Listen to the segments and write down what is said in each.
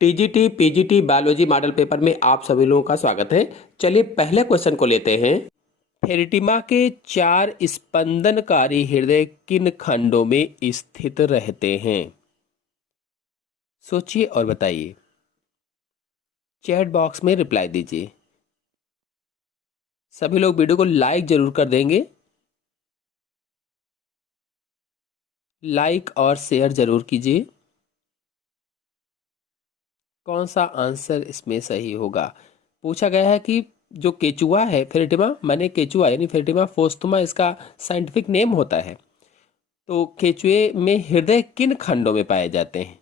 TGT PGT biology model paper में आप सभी लोगों का स्वागत है। चलिए पहले क्वेश्चन को लेते हैं। फेरिटिमा के 4 स्पंदनकारी हृदय किन खंडों में स्थित रहते हैं? सोचिए और बताइए। चैट बॉक्स में रिप्लाई दीजिए। सभी लोग वीडियो को लाइक जरूर कर देंगे। लाइक और शेयर जरूर कीजिए। कौन सा आंसर इसमें सही होगा? पूछा गया है कि जो केचुआ है, फेरिटिमा माने केचुआ यानी फेरिटिमा फोस्तुमा इसका साइंटिफिक नेम होता है। तो केचुए में हृदय किन खंडों में पाए जाते हैं?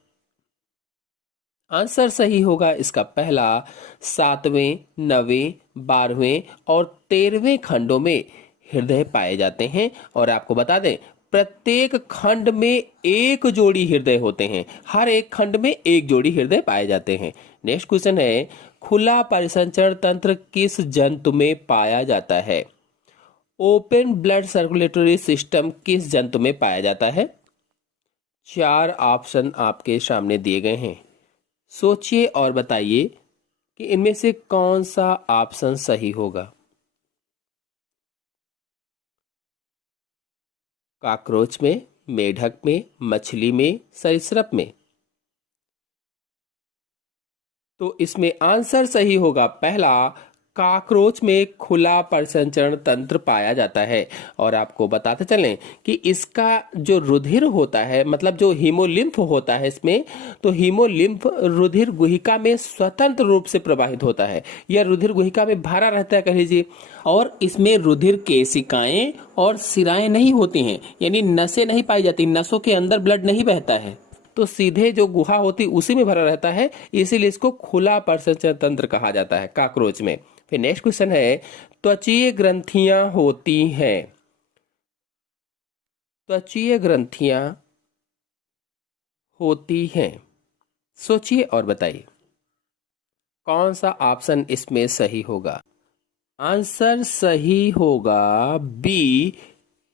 आंसर सही होगा इसका पहला 7वें, 9वें, 12वें और 13वें खंडों में हृदय पाए जाते हैं। और आपको बता दें, प्रत्येक खंड में एक जोड़ी हृदय होते हैं। हर एक खंड में एक जोड़ी हृदय पाए जाते हैं। नेक्स्ट क्वेश्चन है, खुला परिसंचरण तंत्र किस जंतु में पाया जाता है? ओपन ब्लड सर्कुलेटरी सिस्टम किस जंतु में पाया जाता है? 4 ऑप्शन आपके सामने दिए गए हैं। सोचिए और बताइए कि इनमें से कौन सा ऑप्शन सही होगा। कॉकरोच में, मेढक में, मछली में, सरीसृप में? तो इसमें आंसर सही होगा पहला, कॉकरोच में खुला परिसंचरण तंत्र पाया जाता है। और आपको बताते चलें कि इसका जो रुधिर होता है, मतलब जो हीमोलिम्फ होता है इसमें, तो हीमोलिम्फ रुधिर गुहिका में स्वतंत्र रूप से प्रवाहित होता है। यह रुधिर गुहिका में भरा रहता है कह लीजिए। और इसमें रुधिर केशिकाएं और सिराएं नहीं होती हैं, यानी नसें नहीं पाई जाती, नसों के अंदर ब्लड नहीं बहता है। तो सीधे जो गुहा होती उसी में भरा रहता है, इसीलिए इसको खुला परिसंचरण तंत्र कहा जाता है कॉकरोच में। फिर नेक्स्ट क्वेश्चन है, त्वचीय ग्रंथियां होती हैं। त्वचीय ग्रंथियां होती हैं। सोचिए और बताइए कौन सा ऑप्शन इसमें सही होगा। आंसर सही होगा बी,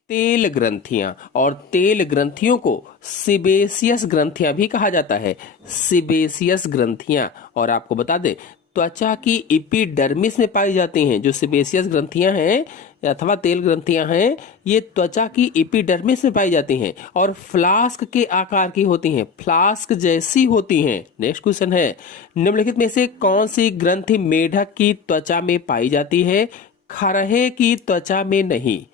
तेल ग्रंथियां। और तेल ग्रंथियों को सिबेसियस ग्रंथियां भी कहा जाता है। सिबेसियस ग्रंथियां। और आपको बता दें, त्वचा की एपिडर्मिस में पाई जाती हैं। जो सिबेसियस ग्रंथियां हैं अथवा तेल ग्रंथियां हैं, ये त्वचा की एपिडर्मिस में पाई जाती हैं और फ्लास्क के आकार की होती हैं, फ्लास्क जैसी होती हैं। नेक्स्ट क्वेश्चन है, निम्नलिखित में से कौन सी ग्रंथि मेढक की त्वचा में पाई जाती है, खरहे की त्वचा में नहीं?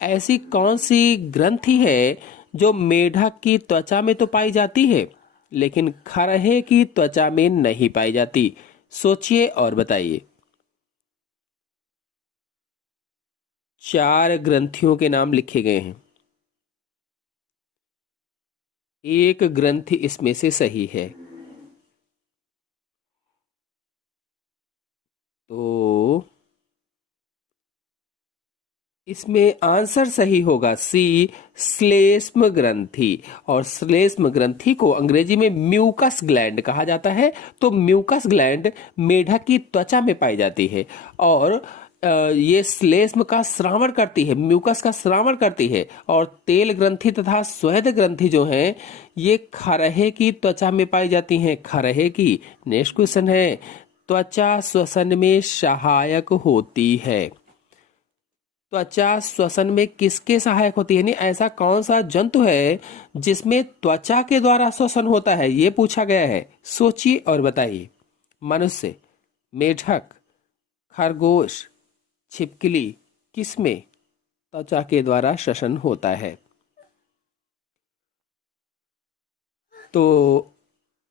ऐसी कौन सी ग्रंथि है जो मेढक की त्वचा में तो पाई जाती है लेकिन खरहे की त्वचा में नहीं पाई जाती? सोचिए और बताइए। 4 ग्रंथियों के नाम लिखे गए हैं। एक ग्रंथि इसमें से सही है। तो इसमें आंसर सही होगा सी, श्लेष्म ग्रंथि। और श्लेष्म ग्रंथि को अंग्रेजी में म्यूकस ग्लैंड कहा जाता है। तो म्यूकस ग्लैंड मेढक की त्वचा में पाई जाती है और ये श्लेष्म का श्रावण करती है, म्यूकस का श्रावण करती है। और तेल ग्रंथि तथा स्वेद ग्रंथि जो है ये खरहे की त्वचा में पाई जाती हैं, खरहे की। नेक्स्ट क्वेश्चन है, त्वचा श्वसन में सहायक होती है। त्वचा श्वसन में किसके सहायक होती है, यानी ऐसा कौन सा जंतु है जिसमें त्वचा के द्वारा श्वसन होता है, ये पूछा गया है। सोचिए और बताइए। मनुष्य, मेढक, खरगोश, छिपकली, किसमें त्वचा के द्वारा श्वसन होता है? तो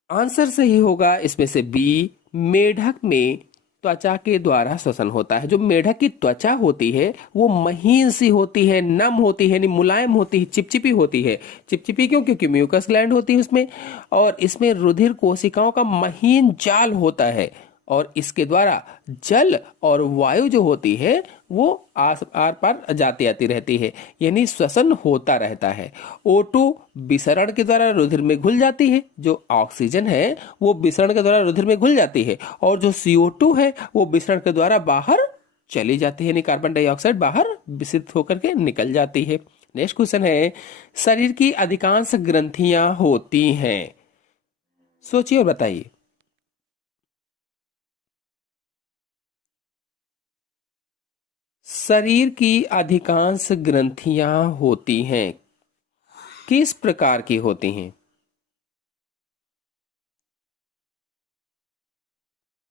आंसर सही होगा इसमें से बी, मेढक में त्वचा के द्वारा श्वसन होता है। जो मेढक की त्वचा होती है वो महीन सी होती है, नम होती है, यानी मुलायम होती है, चिपचिपी होती है। चिपचिपी क्यों? क्योंकि म्यूकस ग्लैंड होती है उसमें और इसमें रुधिर कोशिकाओं का महीन जाल होता है और इसके द्वारा जल और वायु जो होती है वो आर पार जाती आती रहती है, यानी श्वसन होता रहता है। O2 विसरण के द्वारा रुधिर में घुल जाती है, जो ऑक्सीजन है वो विसरण के द्वारा रुधिर में घुल जाती है और जो CO2 है वो विसरण के द्वारा बाहर चली जाती है, यानी कार्बन डाइऑक्साइड बाहर विसर्जित होकर के निकल जाती है। नेक्स्ट क्वेश्चन है, शरीर की अधिकांश ग्रंथियां होती हैं। सोचिए और बताइए। शरीर की अधिकांश ग्रंथियां होती हैं, किस प्रकार की होती हैं?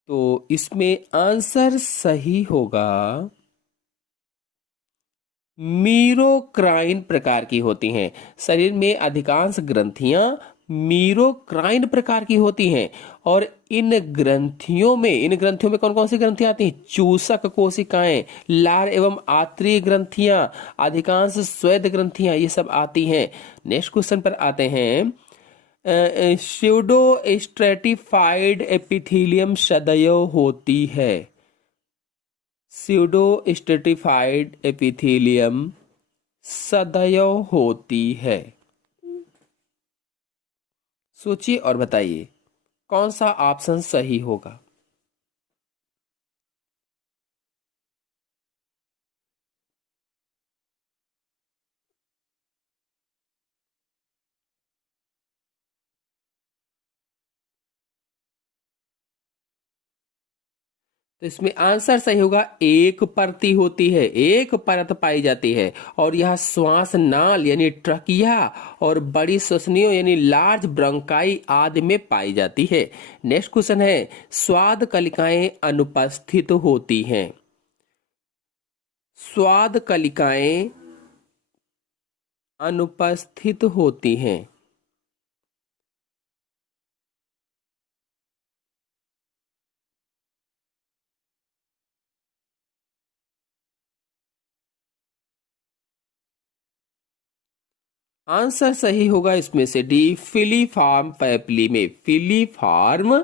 तो इसमें आंसर सही होगा, मीरोक्राइन प्रकार की होती हैं। शरीर में अधिकांश ग्रंथियां मीरोक्राइन प्रकार की होती हैं। और इन ग्रंथियों में कौन कौन सी ग्रंथियां आती हैं? चूसक कोशिकाएं, लार एवं आंतरिक ग्रंथियां, अधिकांश स्वेद ग्रंथियां, ये सब आती हैं। नेक्स्ट क्वेश्चन पर आते हैं। स्यूडो स्ट्रेटिफाइड एपिथेलियम सदैव होती है। स्यूडो स्ट्रेटिफाइड एपिथेलियम सदैव होती है। सोचिए और बताइए कौन सा ऑप्शन सही होगा। तो इसमें आंसर सही होगा, एक परती होती है, एक परत पाई जाती है। और यह श्वास नाल यानी ट्रकिया और बड़ी श्वसनियों यानी लार्ज ब्रोंकाई आदि में पाई जाती है। नेक्स्ट क्वेश्चन है, स्वाद कलिकाएं अनुपस्थित होती हैं। स्वाद कलिकाएं अनुपस्थित होती हैं। आंसर सही होगा इसमें से डी, फिलीफार्म पैपिली में। फिलीफार्म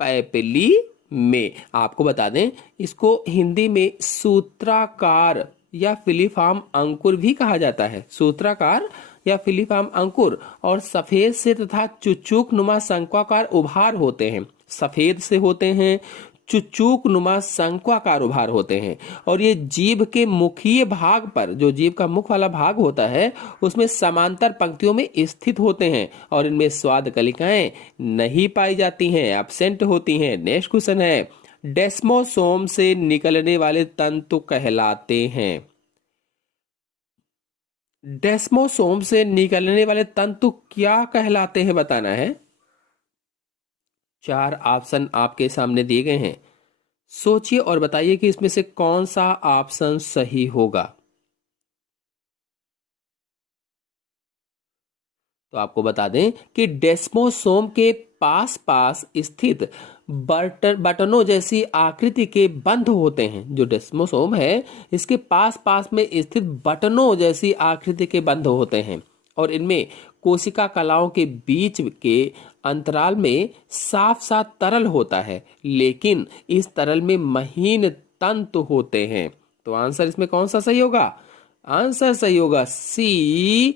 पैपिली में। आपको बता दें, इसको हिंदी में सूत्राकार या फिलीफार्म अंकुर भी कहा जाता है। सूत्राकार या फिलीफार्म अंकुर। और सफेद से तथा चुचुक नुमा शंक्वाकार उभार होते हैं। सफेद से होते हैं, चुचुक नुमा शंक्वाकार उभार होते हैं। और ये जीभ के मुखीय भाग पर, जो जीभ का मुख वाला भाग होता है, उसमें समांतर पंक्तियों में स्थित होते हैं। और इनमें स्वाद कलिकाएं नहीं पाई जाती हैं, एब्सेंट होती हैं। नेक्स्ट क्वेश्चन है, डेस्मोसोम से निकलने वाले तंतु कहलाते हैं। डेस्मोसोम से निकलने वाले तंतु क्या कहलाते हैं, बताना है। 4 ऑप्शन आपके सामने दिए गए हैं। सोचिए और बताइए कि इसमें से कौन सा ऑप्शन सही होगा। तो आपको बता दें कि डेस्मोसोम के पास पास स्थित बटनों जैसी आकृति के बंध होते हैं। जो डेस्मोसोम है, इसके पास पास में स्थित बटनों जैसी आकृति के बंध होते हैं। और इनमें कोशिका कलाओं के बीच के अंतराल में साफ साफ तरल होता है, लेकिन इस तरल में महीन तंतु होते हैं। तो आंसर इसमें कौन सा सही होगा? आंसर सही होगा सी,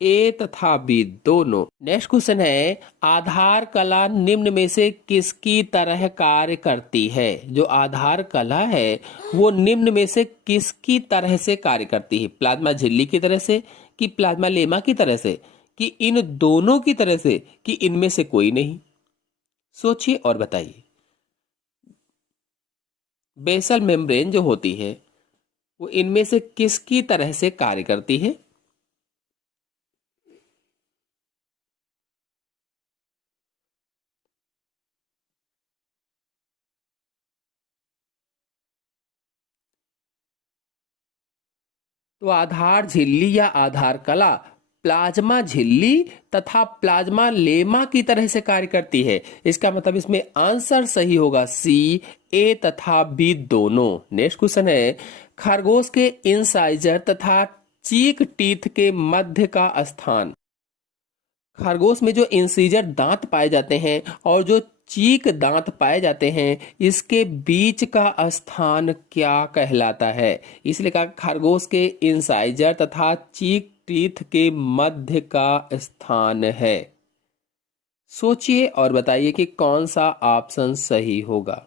ए तथा बी दोनों। नेक्स्ट क्वेश्चन है, आधार कला निम्न में से किसकी तरह कार्य करती है? जो आधार कला है वो निम्न में से किसकी तरह से कार्य करती है? प्लाज्मा झिल्ली की तरह से, कि प्लाज्मा लेमा की तरह से, कि इन दोनों की तरह से, कि इनमें से कोई नहीं? सोचिए और बताइए। बेसल मेम्ब्रेन जो होती है वो इनमें से किसकी तरह से कार्य करती है? तो आधार झिल्ली या आधार कला प्लाज्मा झिल्ली तथा प्लाज्मा लेमा की तरह से कार्य करती है। इसका मतलब इसमें आंसर सही होगा सी, ए तथा बी दोनों। नेक्स्ट क्वेश्चन है, खरगोश के इंसाइजर तथा चीक टीथ के मध्य का स्थान। खरगोश में जो इंसीजर दांत पाए जाते हैं और जो चीक दांत पाए जाते हैं, इसके बीच का स्थान क्या कहलाता है? इसलिए कहा खरगोश के इंसाइजर तथा चीक टीथ के मध्य का स्थान है। सोचिए और बताइए कि कौन सा ऑप्शन सही होगा।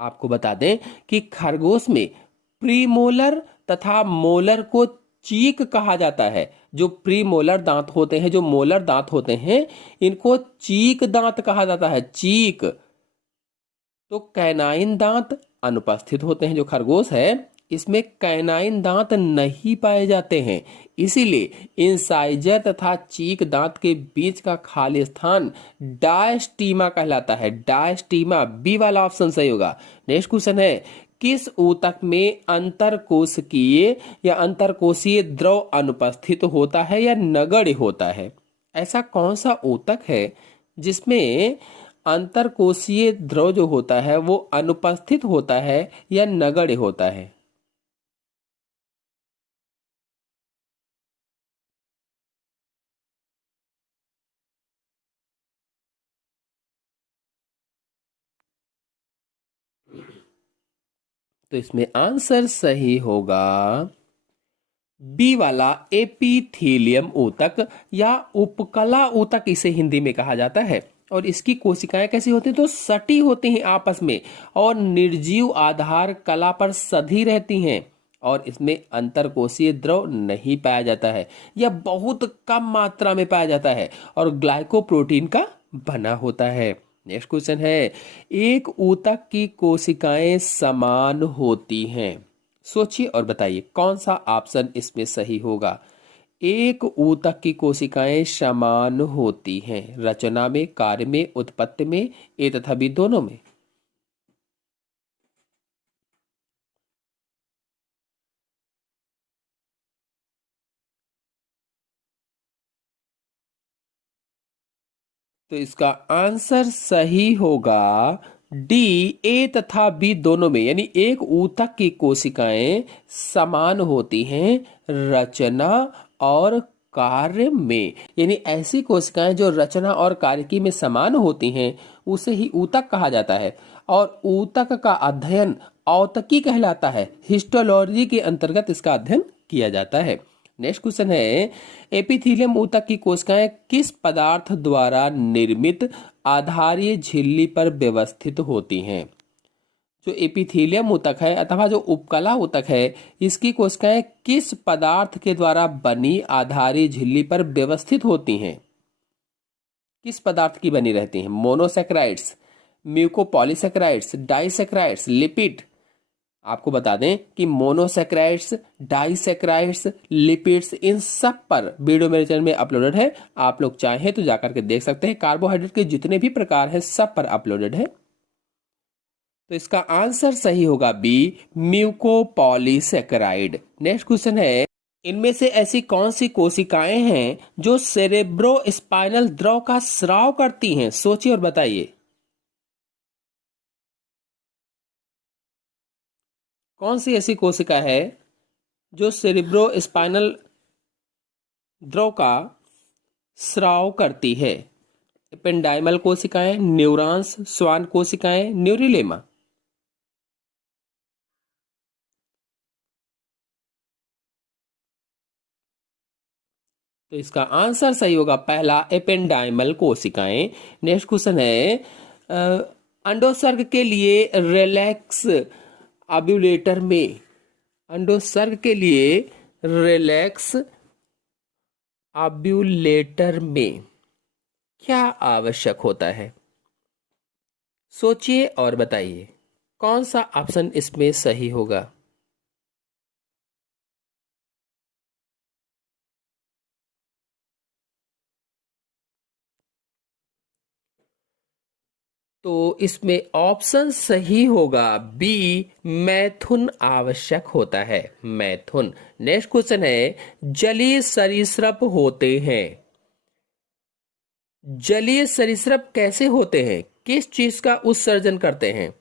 आपको बता दें कि खरगोश में प्रीमोलर तथा मोलर को चीक कहा जाता है। जो प्रीमोलर दांत होते हैं, जो मोलर दांत होते हैं, इनको चीक दांत कहा जाता है। चीक तो कैनाइन दांत अनुपस्थित होते हैं। जो खरगोश है इसमें कैनाइन दांत नहीं पाए जाते हैं, इसीलिए इंसाइजर तथा चीक दांत के बीच का खाली स्थान डायस्टीमा कहलाता है। डायस्टीमा, बी वाला ऑप्शन सही होगा। नेक्स्ट क्वेश्चन है, किस ऊतक में अंतरकोशिकीय या अंतरकोशीय द्रव अनुपस्थित होता है या नगण्य होता है? ऐसा कौन सा ऊतक है जिसमें अंतरकोशीय द्रव जो होता है वो अनुपस्थित होता है या नगण्य होता है? तो इसमें आंसर सही होगा बी वाला एपिथेलियम ऊतक या उपकला ऊतक इसे हिंदी में कहा जाता है। और इसकी कोशिकाएं कैसी होती हैं? तो सटी होती हैं आपस में और निर्जीव आधार कला पर सधी रहती हैं और इसमें अंतरकोशीय द्रव नहीं पाया जाता है या बहुत कम मात्रा में पाया जाता है और ग्लाइकोप्रोटीन का बना होता है। नेक्स्ट क्वेश्चन है, एक ऊतक की कोशिकाएं समान होती हैं। सोचिए और बताइए कौन सा ऑप्शन इसमें सही होगा। एक ऊतक की कोशिकाएं समान होती हैं रचना में, कार्य में, उत्पत्ति में, ए तथा बी दोनों में। तो इसका आंसर सही होगा डी, ए तथा बी दोनों में। यानी एक ऊतक की कोशिकाएं समान होती हैं रचना और कार्य में। यानी ऐसी कोशिकाएं जो रचना और कार्यकी में समान होती हैं उसे ही ऊतक कहा जाता है और ऊतक का अध्ययन औतकी कहलाता है। हिस्टोलॉजी के अंतर्गत इसका अध्ययन किया जाता है। नेक्स्ट क्वेश्चन है, एपिथेलियम ऊतक की कोशिकाएं किस पदार्थ द्वारा निर्मित आधारीय झिल्ली पर व्यवस्थित होती हैं? जो एपिथेलियम ऊतक है अथवा जो उपकला ऊतक है इसकी कोशिकाएं किस पदार्थ के द्वारा बनी आधारीय झिल्ली पर व्यवस्थित होती हैं? किस पदार्थ की बनी रहती हैं? Monosaccharides, mucopolysaccharides, disaccharides, lipid. आपको बता दें कि मोनोसेक्राइड्स, डाइसेक्राइड्स, लिपिड्स इन सब पर वीडियो मेरे चैनल में अपलोडेड है। आप लोग चाहें तो जाकर के देख सकते हैं। कार्बोहाइड्रेट के जितने भी प्रकार हैं सब पर अपलोडेड है। तो इसका आंसर सही होगा बी, म्यूकोपॉलीसेकेराइड। नेक्स्ट क्वेश्चन है, इनमें से ऐसी कौन सी कोशिकाएं हैं जो सेरेब्रो स्पाइनल द्रव का स्राव करती हैं? सोचिए और बताइए कौन सी ऐसी कोशिका है जो सेरेब्रो स्पाइनल द्रव का स्राव करती है? एपेंडाइमल कोशिकाएं, न्यूरॉन्स, स्वान कोशिकाएं, न्यूरिलेमा। तो इसका आंसर सही होगा पहला, एपेंडाइमल कोशिकाएं। नेक्स्ट क्वेश्चन है, अंडोत्सर्ग के लिए रिलैक्स ऑब्यूलेटर में, अंडोत्सर्ग के लिए रिलैक्स ऑब्यूलेटर में क्या आवश्यक होता है? सोचिए और बताइए कौन सा ऑप्शन इसमें सही होगा। तो इसमें ऑप्शन सही होगा बी, मैथुन आवश्यक होता है। मैथुन। नेक्स्ट क्वेश्चन है, जलीय सरीसृप होते हैं। जलीय सरीसृप कैसे होते हैं? किस चीज का उत्सर्जन करते हैं?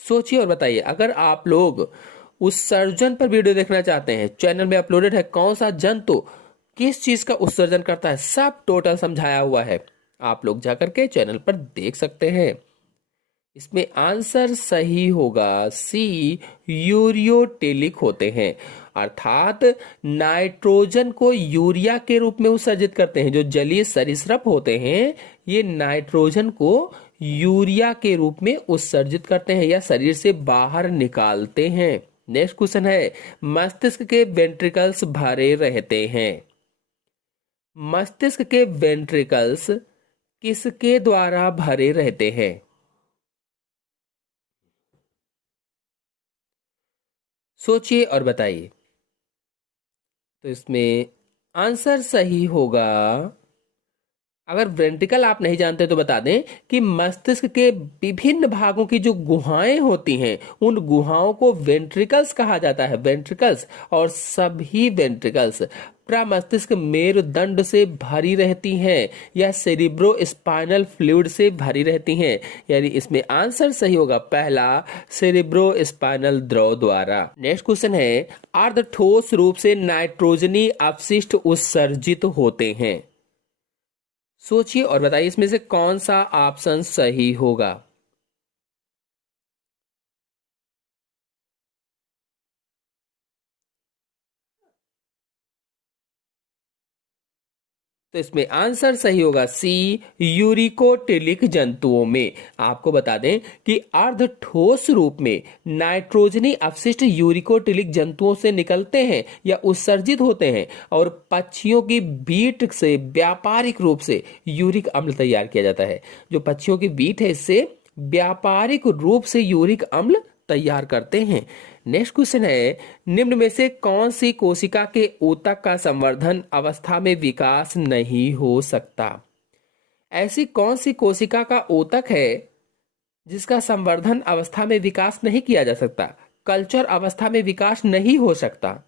सोचिए और बताइए। अगर आप लोग उत्सर्जन पर वीडियो देखना चाहते हैं, चैनल में अपलोडेड है। कौन सा जंतु किस चीज का उत्सर्जन करता है सब टोटल समझाया हुआ है। आप लोग जाकर के चैनल पर देख सकते हैं। इसमें आंसर सही होगा सी, यूरियोटेलिक होते हैं। अर्थात नाइट्रोजन को यूरिया के रूप में उत्सर्जित करते हैं। जो जलीय सरीसृप होते हैं ये नाइट्रोजन को यूरिया के रूप में उत्सर्जित करते हैं या शरीर से बाहर निकालते हैं। नेक्स्ट क्वेश्चन है, मस्तिष्क के वेंट्रिकल्स भरे रहते हैं। मस्तिष्क के वेंट्रिकल्स किसके द्वारा भरे रहते हैं? सोचिए और बताइए। तो इसमें आंसर सही होगा, अगर वेंट्रिकल आप नहीं जानते तो बता दें कि मस्तिष्क के विभिन्न भागों की जो गुहाएं होती हैं उन गुहाओं को वेंट्रिकल्स कहा जाता है, वेंट्रिकल्स। और सभी वेंट्रिकल्स प्रमस्तिष्क मेरुदंड से भरी रहती हैं या सेरिब्रो स्पाइनल फ्लूइड से भरी रहती हैं। यानी इसमें आंसर सही होगा पहला, सेरिब्रो स्पाइनल द्रव द्वारा। नेक्स्ट क्वेश्चन है, अर्ध ठोस रूप से नाइट्रोजनी अपशिष्ट उत्सर्जित होते हैं। सोचिए और बताइए इसमें से कौन सा ऑप्शन सही होगा। तो इसमें आंसर सही होगा सी, यूरिकोटिलिक जंतुओं में। आपको बता दें कि अर्ध ठोस रूप में नाइट्रोजनी अपशिष्ट यूरिकोटिलिक जंतुओं से निकलते हैं या उत्सर्जित होते हैं और पक्षियों की बीट से व्यापारिक रूप से यूरिक अम्ल तैयार किया जाता है। जो पक्षियों की बीट है इससे व्यापारिक रूप से यूरिक अम्ल तैयार करते हैं। नेक्स्ट क्वेश्चन है, निम्न में से कौन सी कोशिका के ऊतक का संवर्धन अवस्था में विकास नहीं हो सकता। ऐसी कौन सी कोशिका का ऊतक है जिसका संवर्धन अवस्था में विकास नहीं किया जा सकता, कल्चर अवस्था में विकास नहीं हो सकता।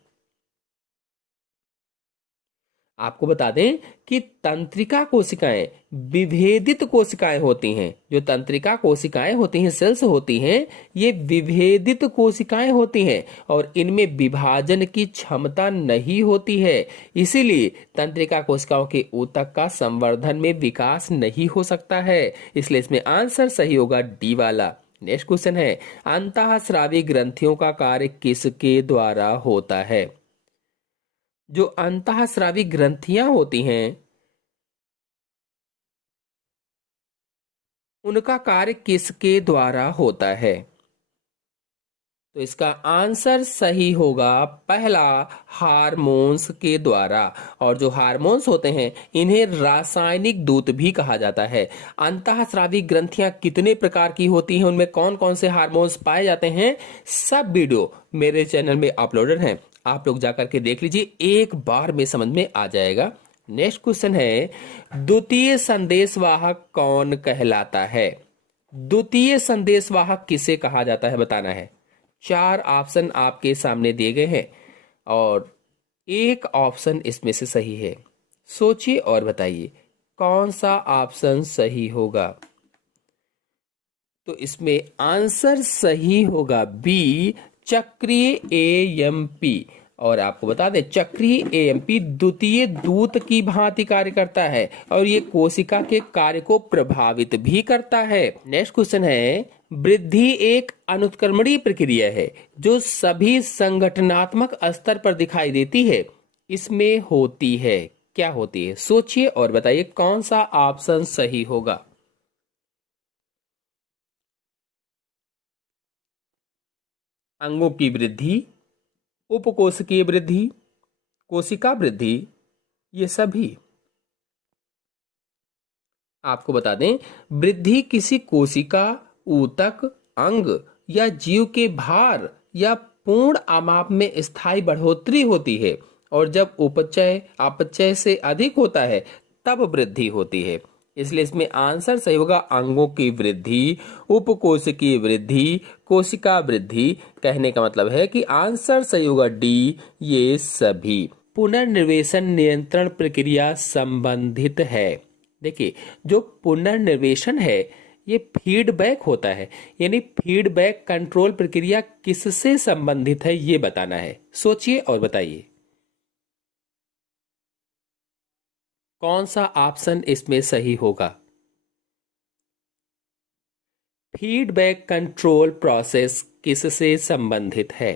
आपको बता दें कि तंत्रिका कोशिकाएं विभेदित कोशिकाएं होती हैं। जो तंत्रिका कोशिकाएं होती हैं, सेल्स होती हैं, ये विभेदित कोशिकाएं होती हैं और इनमें विभाजन की क्षमता नहीं होती है। इसीलिए तंत्रिका कोशिकाओं के ऊतक का संवर्धन में विकास नहीं हो सकता है। इसलिए इसमें आंसर सही होगा डी वाला। नेक्स्ट क्वेश्चन है, अंतःस्रावी ग्रंथियों का कार्य किसके द्वारा होता है। जो अंतःस्रावी ग्रंथियां होती हैं उनका कार्य किसके द्वारा होता है। तो इसका आंसर सही होगा पहला, हार्मोन्स के द्वारा। और जो हार्मोन्स होते हैं इन्हें रासायनिक दूत भी कहा जाता है। अंतःस्रावी ग्रंथियां कितने प्रकार की होती हैं, उनमें कौन कौन से हार्मोन्स पाए जाते हैं, सब वीडियो मेरे चैनल में अपलोडेड हैं। आप लोग जाकर के देख लीजिए, एक बार में समझ में आ जाएगा। नेक्स्ट क्वेश्चन है, द्वितीय संदेशवाहक कौन कहलाता है। द्वितीय संदेशवाहक किसे कहा जाता है बताना है। चार ऑप्शन आपके सामने दिए गए हैं और एक ऑप्शन इसमें से सही है। सोचिए और बताइए कौन सा ऑप्शन सही होगा। तो इसमें आंसर सही होगा बी, चक्रीय एएमपी। और आपको बता दें चक्रीय एएमपी द्वितीय दूत की भांति कार्य करता है और ये कोशिका के कार्य को प्रभावित भी करता है। नेक्स्ट क्वेश्चन है, वृद्धि एक अनुत्क्रमणीय प्रक्रिया है जो सभी संगठनात्मक स्तर पर दिखाई देती है। इसमें होती है, क्या होती है। सोचिए और बताइए कौन सा ऑप्शन सही होगा। अंगों की वृद्धि, उपकोशिकीय वृद्धि, कोशिका वृद्धि, ये सभी। आपको बता दें वृद्धि किसी कोशिका, ऊतक, अंग या जीव के भार या पूर्ण आमाप में स्थायी बढ़ोतरी होती है और जब उपचय अपचय से अधिक होता है तब वृद्धि होती है। इसलिए इसमें आंसर सही होगा अंगों की वृद्धि, उपकोशिकीय वृद्धि, कोशिका वृद्धि। कहने का मतलब है कि आंसर सही होगा डी, ये सभी। पुनर्निवेशन नियंत्रण प्रक्रिया संबंधित है। देखिए जो पुनर्निवेशन है ये फीडबैक होता है, यानी फीडबैक कंट्रोल प्रक्रिया किससे संबंधित है ये बताना है। सोचिए और बताइए कौन सा ऑप्शन इसमें सही होगा। फीडबैक कंट्रोल प्रोसेस किससे संबंधित है।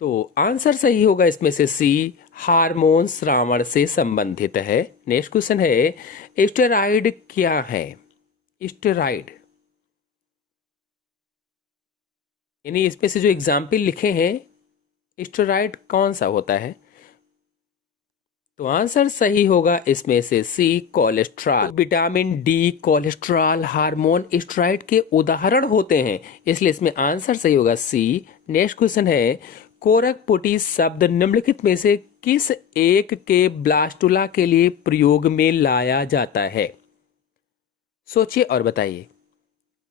तो आंसर सही होगा इसमें से सी, हार्मोन श्रावण से संबंधित है। नेक्स्ट क्वेश्चन है, स्टेरॉइड क्या है। स्टेरॉइड यानी इसमें से जो एग्जाम्पल लिखे हैं स्टेरॉइड कौन सा होता है। तो आंसर सही होगा इसमें से C, cholesterol. Vitamin D, cholesterol, hormone, steroid के उदाहरण होते हैं, इसलिए इसमें आंसर सही होगा सी। नेक्स्ट क्वेश्चन है, कोरकपुटी शब्द निम्नलिखित में से किस एक के ब्लास्टुला के लिए प्रयोग में लाया जाता है? सोचिए और बताइए।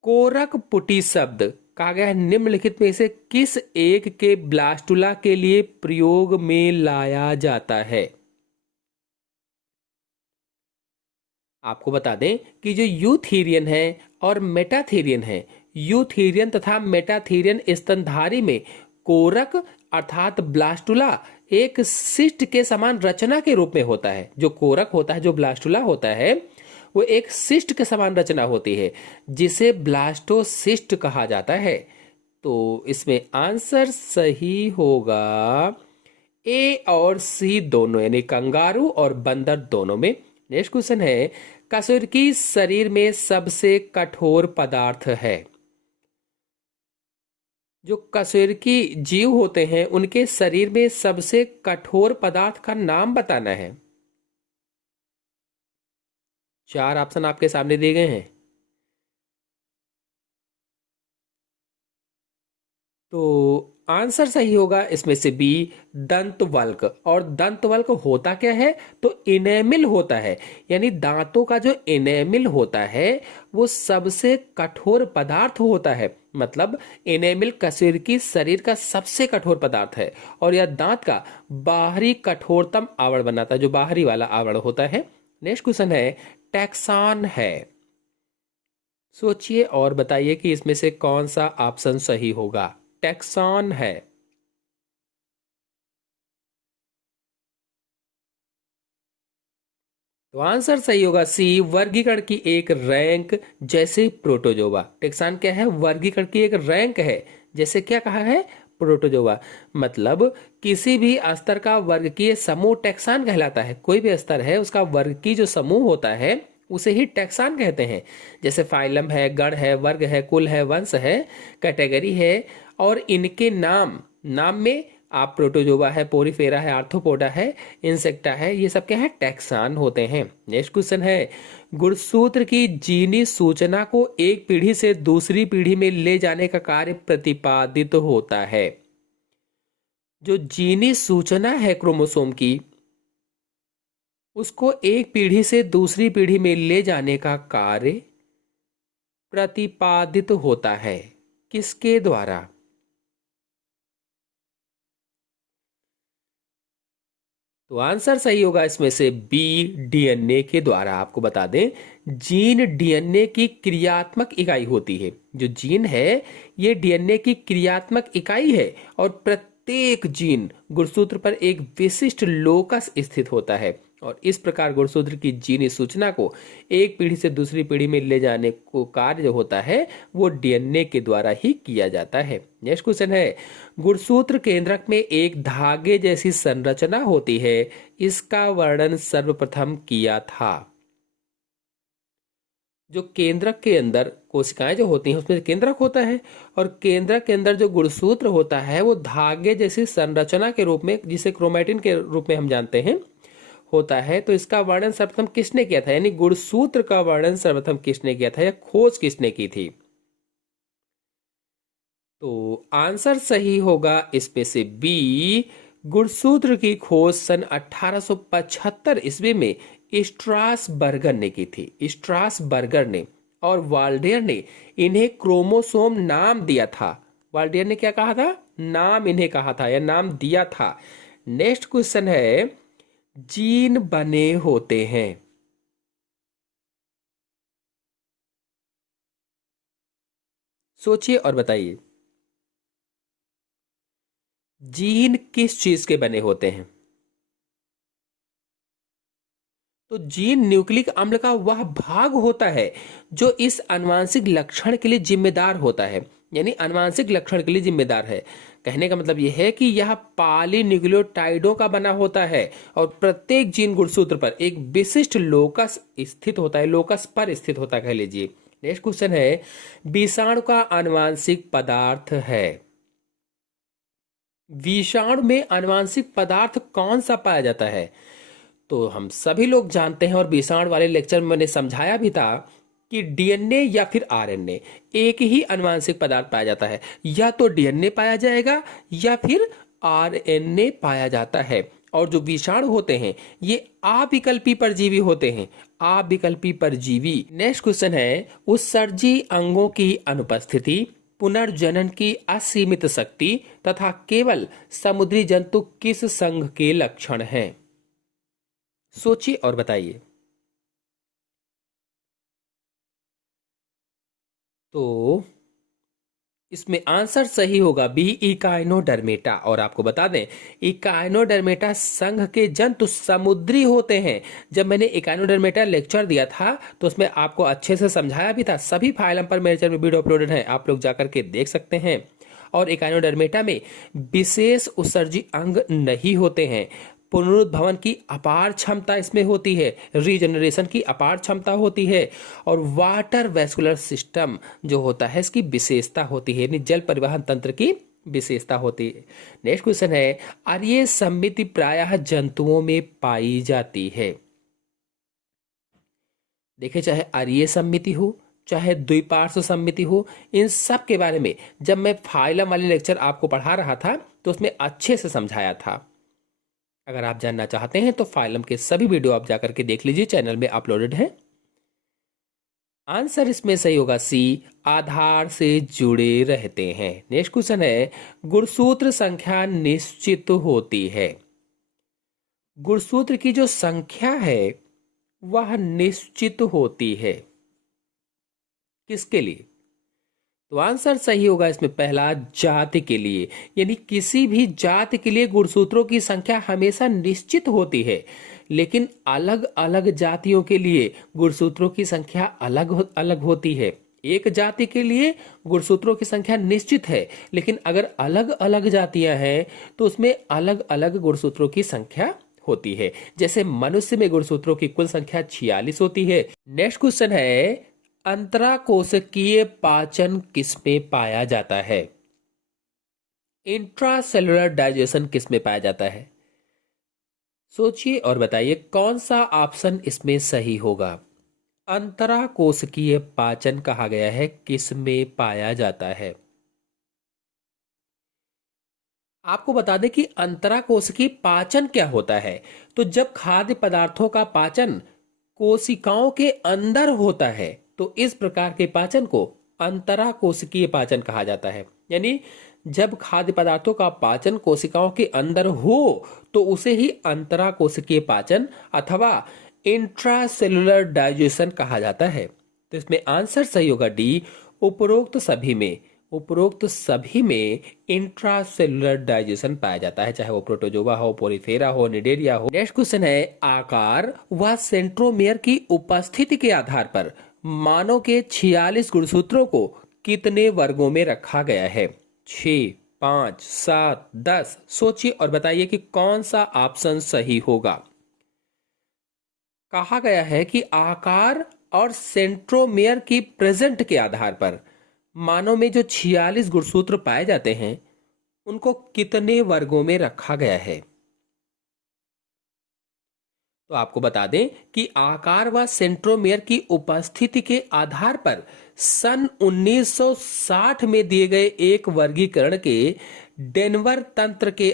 कोरकपुटी शब्द कहा गया है निम्नलिखित में से किस एक के ब्लास्टुला के लिए प्रयोग में लाया जाता है? आपको बता दें कि जो यूथेरियन है और मेटाथेरियन है, यूथेरियन तथा मेटाथेरियन स्तनधारी में कोरक अर्थात ब्लास्टुला एक सिस्ट के समान रचना के रूप में होता है। जो कोरक होता है, जो ब्लास्टुला होता है, वो एक सिस्ट के समान रचना होती है जिसे ब्लास्टोसिस्ट कहा जाता है। तो इसमें आंसर सही होगा ए और सी दोनों, यानी कंगारू और बंदर दोनों में। नेक्स्ट क्वेश्चन है, कशुरकी शरीर में सबसे कठोर पदार्थ है। जो कशुरकी जीव होते हैं उनके शरीर में सबसे कठोर पदार्थ का नाम बताना है। 4 ऑप्शन आपके सामने दिए गए हैं। तो आंसर सही होगा इसमें से बी, दंतवल्क। और दंतवल्क होता क्या है? तो इनेमिल होता है, यानी दांतों का जो इनेमिल होता है वो सबसे कठोर पदार्थ होता है। मतलब इनेमिल कशेरुकी शरीर का सबसे कठोर पदार्थ है और यह दांत का बाहरी कठोरतम आवरण बनाता है, जो बाहरी वाला आवरण होता है। नेक्स्ट क्वेश्चन है, टैक्सॉन है। सोचिए और बताइए कि इसमें से कौन सा ऑप्शन सही होगा। टैक्सॉन है। तो आंसर सही होगा सी, वर्गीकरण की एक रैंक जैसे प्रोटोजोवा। टैक्सॉन क्या है? वर्गीकरण की एक रैंक है, जैसे क्या कहा है? प्रोटोजोवा। मतलब किसी भी स्तर का वर्गीय समूह टैक्सॉन कहलाता है। कोई भी स्तर है उसका वर्गीय जो समूह होता है उसे ही टैक्सॉन कहते हैं। जैसे फाइलम है, गण है, वर्ग है, कुल है, वंश है, कैटेगरी है, और इनके नाम नाम में आप प्रोटोजोवा है, पोरीफेरा है, आर्थ्रोपोडा है, इंसेक्टा है, ये सब क्या है? टैक्सॉन होते हैं। नेक्स्ट क्वेश्चन है, गुणसूत्र की जीनी सूचना को एक पीढ़ी से दूसरी पीढ़ी में ले जाने का कार्य प्रतिपादित होता है। जो जीनी सूचना है क्रोमोसोम की, उसको एक पीढ़ी से दूसरी पीढ़ी में ले जाने का कार्य प्रतिपादित होता है किसके द्वारा? तो आंसर सही होगा इसमें से बी, डीएनए के द्वारा। आपको बता दें, जीन डीएनए की क्रियात्मक इकाई होती है। जो जीन है ये डीएनए की क्रियात्मक इकाई है और प्रत्येक जीन गुणसूत्र पर एक विशिष्ट लोकस स्थित होता है और इस प्रकार गुणसूत्र की जीनी सूचना को एक पीढ़ी से दूसरी पीढ़ी में ले जाने को कार्य जो होता है वो डीएनए के द्वारा ही किया जाता है। नेक्स्ट क्वेश्चन है, गुणसूत्र केंद्रक में एक धागे जैसी संरचना होती है, इसका वर्णन सर्वप्रथम किया था। जो केंद्रक के अंदर कोशिकाएं जो होती हैं उसमें केंद्रक होता है और केंद्रक के अंदर जो गुणसूत्र होता है वो धागे जैसी संरचना के रूप में, जिसे क्रोमैटिन के रूप में हम जानते हैं, होता है। तो इसका वर्णन सर्वप्रथम किसने किया था? यानी गुणसूत्र का वर्णन सर्वप्रथम किसने किया था या खोज किसने की थी? तो आंसर सही होगा इसमें से बी, गुणसूत्र की खोज सन 1875 ईस्वी में स्ट्रासबर्गर ने की थी। स्ट्रासबर्गर ने, और वाल्डेयर ने इन्हें क्रोमोसोम नाम दिया था। वाल्डेयर ने क्या कहा था? नाम इन्हें कहा था या नाम दिया था। नेक्स्ट क्वेश्चन है, जीन बने होते हैं। सोचिए और बताइए, जीन किस चीज के बने होते हैं? तो जीन न्यूक्लिक अम्ल का वह भाग होता है जो इस आनुवांशिक लक्षण के लिए जिम्मेदार होता है, यानी आनुवांशिक लक्षण के लिए जिम्मेदार है। कहने का मतलब यह है कि यह पॉलीन्यूक्लियोटाइडों का बना होता है और प्रत्येक जीन गुणसूत्र पर एक विशिष्ट लोकस स्थित होता है, लोकस पर स्थित होता है, कह लीजिए। नेक्स्ट क्वेश्चन है, विषाणु का आनुवांशिक पदार्थ है। विषाणु में आनुवांशिक पदार्थ कौन सा पाया जाता है? तो हम सभी लोग जानते हैं और विषाणु वाले लेक्चर में मैंने समझाया भी था कि डीएनए या फिर आरएनए एक ही अनुवांशिक पदार्थ पाया जाता है, या तो डीएनए पाया जाएगा या फिर आरएनए पाया जाता है। और जो विषाणु होते हैं ये अविकल्पी परजीवी होते हैं, अविकल्पी परजीवी। नेक्स्ट क्वेश्चन है, उत्सर्जी अंगों की अनुपस्थिति, पुनर्जनन की असीमित शक्ति तथा केवल समुद्री जंतु किस संघ के लक्षण हैं? सोचिए और बताइए। तो इसमें आंसर सही होगा बी, इकाइनोडर्मेटा। और आपको बता दें, इकाइनोडर्मेटा संघ के जंतु समुद्री होते हैं। जब मैंने इकाइनोडर्मेटा लेक्चर दिया था तो उसमें आपको अच्छे से समझाया भी था। सभी फाइलम पर मेरे चैनल में वीडियो अपलोडेड है, आप लोग जाकर के देख सकते हैं। और इकाइनोडर्मेटा में विशेष उत्सर्जी अंग नहीं होते हैं। पुनरुद्भवन की अपार क्षमता इसमें होती है, रीजनरेशन की अपार क्षमता होती है, और वाटर वेस्कुलर सिस्टम जो होता है इसकी विशेषता होती है, यानी जल परिवहन तंत्र की विशेषता होती है। नेक्स्ट क्वेश्चन है, आर्य समिति प्रायः जंतुओं में पाई जाती है। देखिए, चाहे आर्य समिति हो चाहे द्विपार्श्व समिति हो, इन सब के बारे में जब मैं फाइलम वाले लेक्चर आपको पढ़ा रहा था तो उसमें अच्छे से समझाया था। अगर आप जानना चाहते हैं तो फाइलम के सभी वीडियो आप जाकर के देख लीजिए, चैनल में अपलोडेड है। आंसर इसमें सही होगा सी, आधार से जुड़े रहते हैं। नेक्स्ट क्वेश्चन है, गुणसूत्र संख्या निश्चित होती है। गुणसूत्र की जो संख्या है वह निश्चित होती है, किसके लिए? तो आंसर सही होगा इसमें पहला, जाति के लिए। यानी किसी भी जाति के लिए गुणसूत्रों की संख्या हमेशा निश्चित होती है, लेकिन अलग अलग जातियों के लिए गुणसूत्रों की संख्या अलग अलग होती है। एक जाति के लिए गुणसूत्रों की संख्या निश्चित है, लेकिन अगर अलग अलग जातियां हैं तो उसमें अलग अलग गुणसूत्रों की संख्या होती है। जैसे मनुष्य में गुणसूत्रों की कुल संख्या 46 होती है। नेक्स्ट क्वेश्चन है, अंतराकोशिकीय पाचन किसमें पाया जाता है? इंट्रासेलुलर डाइजेशन किसमें पाया जाता है? सोचिए और बताइए कौन सा ऑप्शन इसमें सही होगा। अंतराकोशिकीय पाचन कहा गया है, किसमें पाया जाता है? आपको बता दें कि अंतराकोशिकीय पाचन क्या होता है। तो जब खाद्य पदार्थों का पाचन कोशिकाओं के अंदर होता है तो इस प्रकार के पाचन को अंतराकोशिकीय पाचन कहा जाता है। यानी जब खाद्य पदार्थों का पाचन कोशिकाओं के अंदर हो तो उसे ही अंतराकोशिकीय पाचन अथवा इंट्रासेलुलर डाइजेशन कहा जाता है। तो इसमें आंसर सही होगा डी, उपरोक्त सभी में इंट्रासेलुलर डाइजेशन पाया जाता है, चाहे वो प्रोटोजोआ हो, पोरीफेरा हो, निडेरिया हो। नेक्स्ट क्वेश्चन है, आकार व सेंट्रोमियर की उपस्थिति के आधार पर मानव के 46 गुणसूत्रों को कितने वर्गों में रखा गया है? 6, 5, 7, 10। सोचिए और बताइए कि कौन सा ऑप्शन सही होगा। कहा गया है कि आकार और सेंट्रोमियर की प्रेजेंट के आधार पर मानव में जो 46 गुणसूत्र पाए जाते हैं उनको कितने वर्गों में रखा गया है? तो आपको बता दें कि आकार व सेंट्रोमियर की उपस्थिति के आधार पर सन 1960 में दिए गए एक वर्गीकरण के डेनवर तंत्र के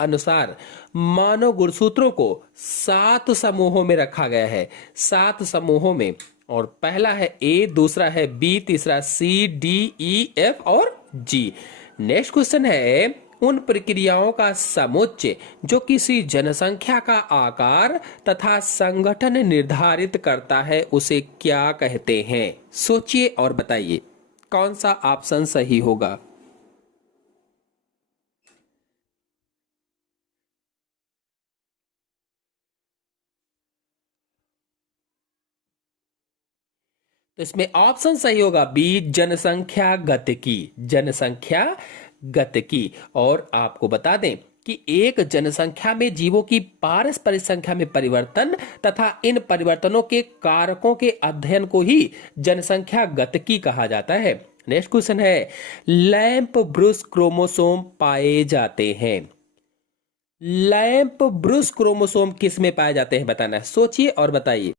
अनुसार मानव गुणसूत्रों को 7 समूहों में रखा गया है, 7 समूहों में। और पहला है ए, दूसरा है बी, तीसरा सी, डी, ई, एफ और जी। नेक्स्ट क्वेश्चन है, उन प्रक्रियाओं का समुच्चय जो किसी जनसंख्या का आकार तथा संगठन निर्धारित करता है उसे क्या कहते हैं? सोचिए और बताइए कौन सा ऑप्शन सही होगा। तो इसमें ऑप्शन सही होगा बी, जनसंख्या गतिकी। और आपको बता दें कि एक जनसंख्या में जीवों की पारस्परिक संख्या में परिवर्तन तथा इन परिवर्तनों के कारकों के अध्ययन को ही जनसंख्या गतिकी कहा जाता है। नेक्स्ट क्वेश्चन है, लैंप ब्रुश क्रोमोसोम पाए जाते हैं। लैंप ब्रूस क्रोमोसोम किस में पाए जाते हैं बताना है, सोचिए और बताइए।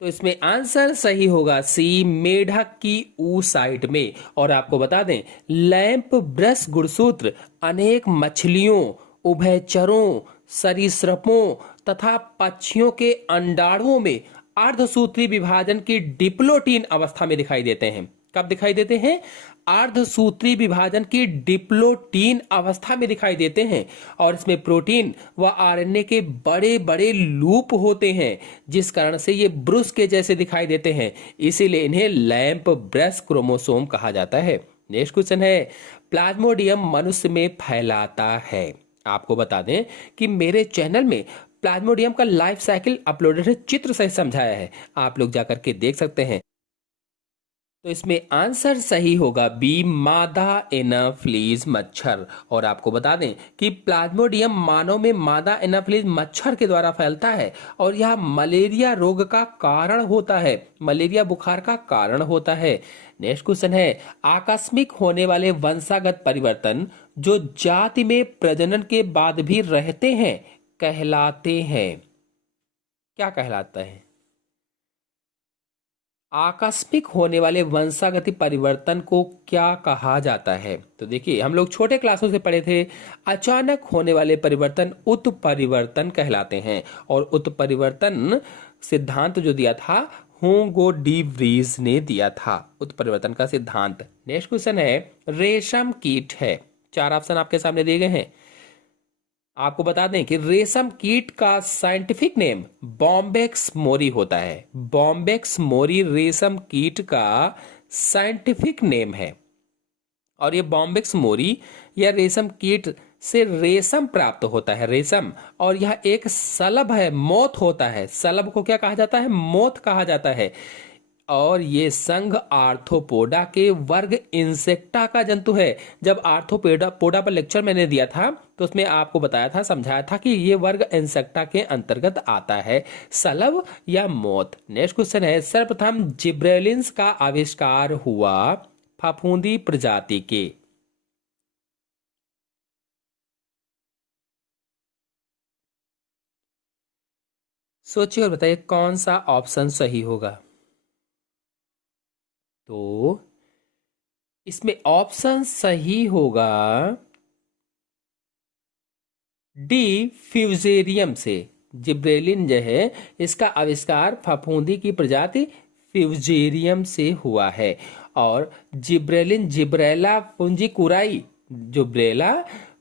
तो इसमें आंसर सही होगा सी, मेढक की ऊ साइट में। और आपको बता दें, लैंप ब्रश गुणसूत्र अनेक मछलियों, उभयचरों, सरीसृपों तथा पक्षियों के अंडाणुओं में अर्धसूत्री विभाजन की डिप्लोटीन अवस्था में दिखाई देते हैं। कब दिखाई देते हैं? अर्धसूत्री विभाजन की डिप्लोटीन अवस्था में दिखाई देते हैं। और इसमें प्रोटीन व आरएनए के बड़े बड़े लूप होते हैं, जिस कारण से ये ब्रुश के जैसे दिखाई देते हैं, इसीलिए इन्हें लैंप ब्रश क्रोमोसोम कहा जाता है। नेक्स्ट क्वेश्चन है, प्लाज्मोडियम मनुष्य में फैलाता है। आपको बता दें कि मेरे चैनल में प्लाज्मोडियम का लाइफ साइकिल अपलोडेड है, चित्र सहित समझाया है, आप लोग जाकर के देख सकते हैं। तो इसमें आंसर सही होगा बी, मादा एनाफिलीज मच्छर। और आपको बता दें कि प्लाज्मोडियम मानव में मादा एनाफिलीज मच्छर के द्वारा फैलता है और यह मलेरिया रोग का कारण होता है, मलेरिया बुखार का कारण होता है। नेक्स्ट क्वेश्चन है, आकस्मिक होने वाले वंशागत परिवर्तन जो जाति में प्रजनन के बाद भी रहते हैं कहलाते हैं, क्या कहलाता है? आकस्मिक होने वाले वंशागति परिवर्तन को क्या कहा जाता है? तो देखिए, हम लोग छोटे क्लासों से पढ़े थे, अचानक होने वाले परिवर्तन उत्परिवर्तन कहलाते हैं। और उत्परिवर्तन सिद्धांत जो दिया था होंगो डी व्रीज ने दिया था, उत्परिवर्तन का सिद्धांत। नेक्स्ट क्वेश्चन है, रेशम कीट है, चार ऑप्शन आपके सामने दिए गए हैं। आपको बता दें कि रेशम कीट का साइंटिफिक नेम बॉम्बेक्स मोरी होता है। बॉम्बेक्स मोरी रेशम कीट का साइंटिफिक नेम है। और ये बॉम्बेक्स मोरी या रेशम कीट से रेशम प्राप्त होता है, रेशम। और यह एक शलभ है, मोथ होता है। शलभ को क्या कहा जाता है? मोथ कहा जाता है। और ये संघ आर्थ्रोपोडा के वर्ग इंसेक्टा का जंतु है। जब आर्थ्रोपोडा पर लेक्चर मैंने दिया था तो उसमें आपको बताया था, समझाया था कि ये वर्ग इंसेक्टा के अंतर्गत आता है, शलभ या मोथ। नेक्स्ट क्वेश्चन है, सर्वप्रथम जिब्रेलिन्स का आविष्कार हुआ फफूंदी प्रजाति के। सोचिए और बताइए कौन सा ऑप्शन सही होगा। तो इसमें ऑप्शन सही होगा डी, फ्यूजेरियम से। जिब्रेलिन जो है, इसका आविष्कार फफूंदी की प्रजाति फ्यूजेरियम से हुआ है। और जिब्रेलिन जिब्रेला पुंजिकुराई, जिब्रेला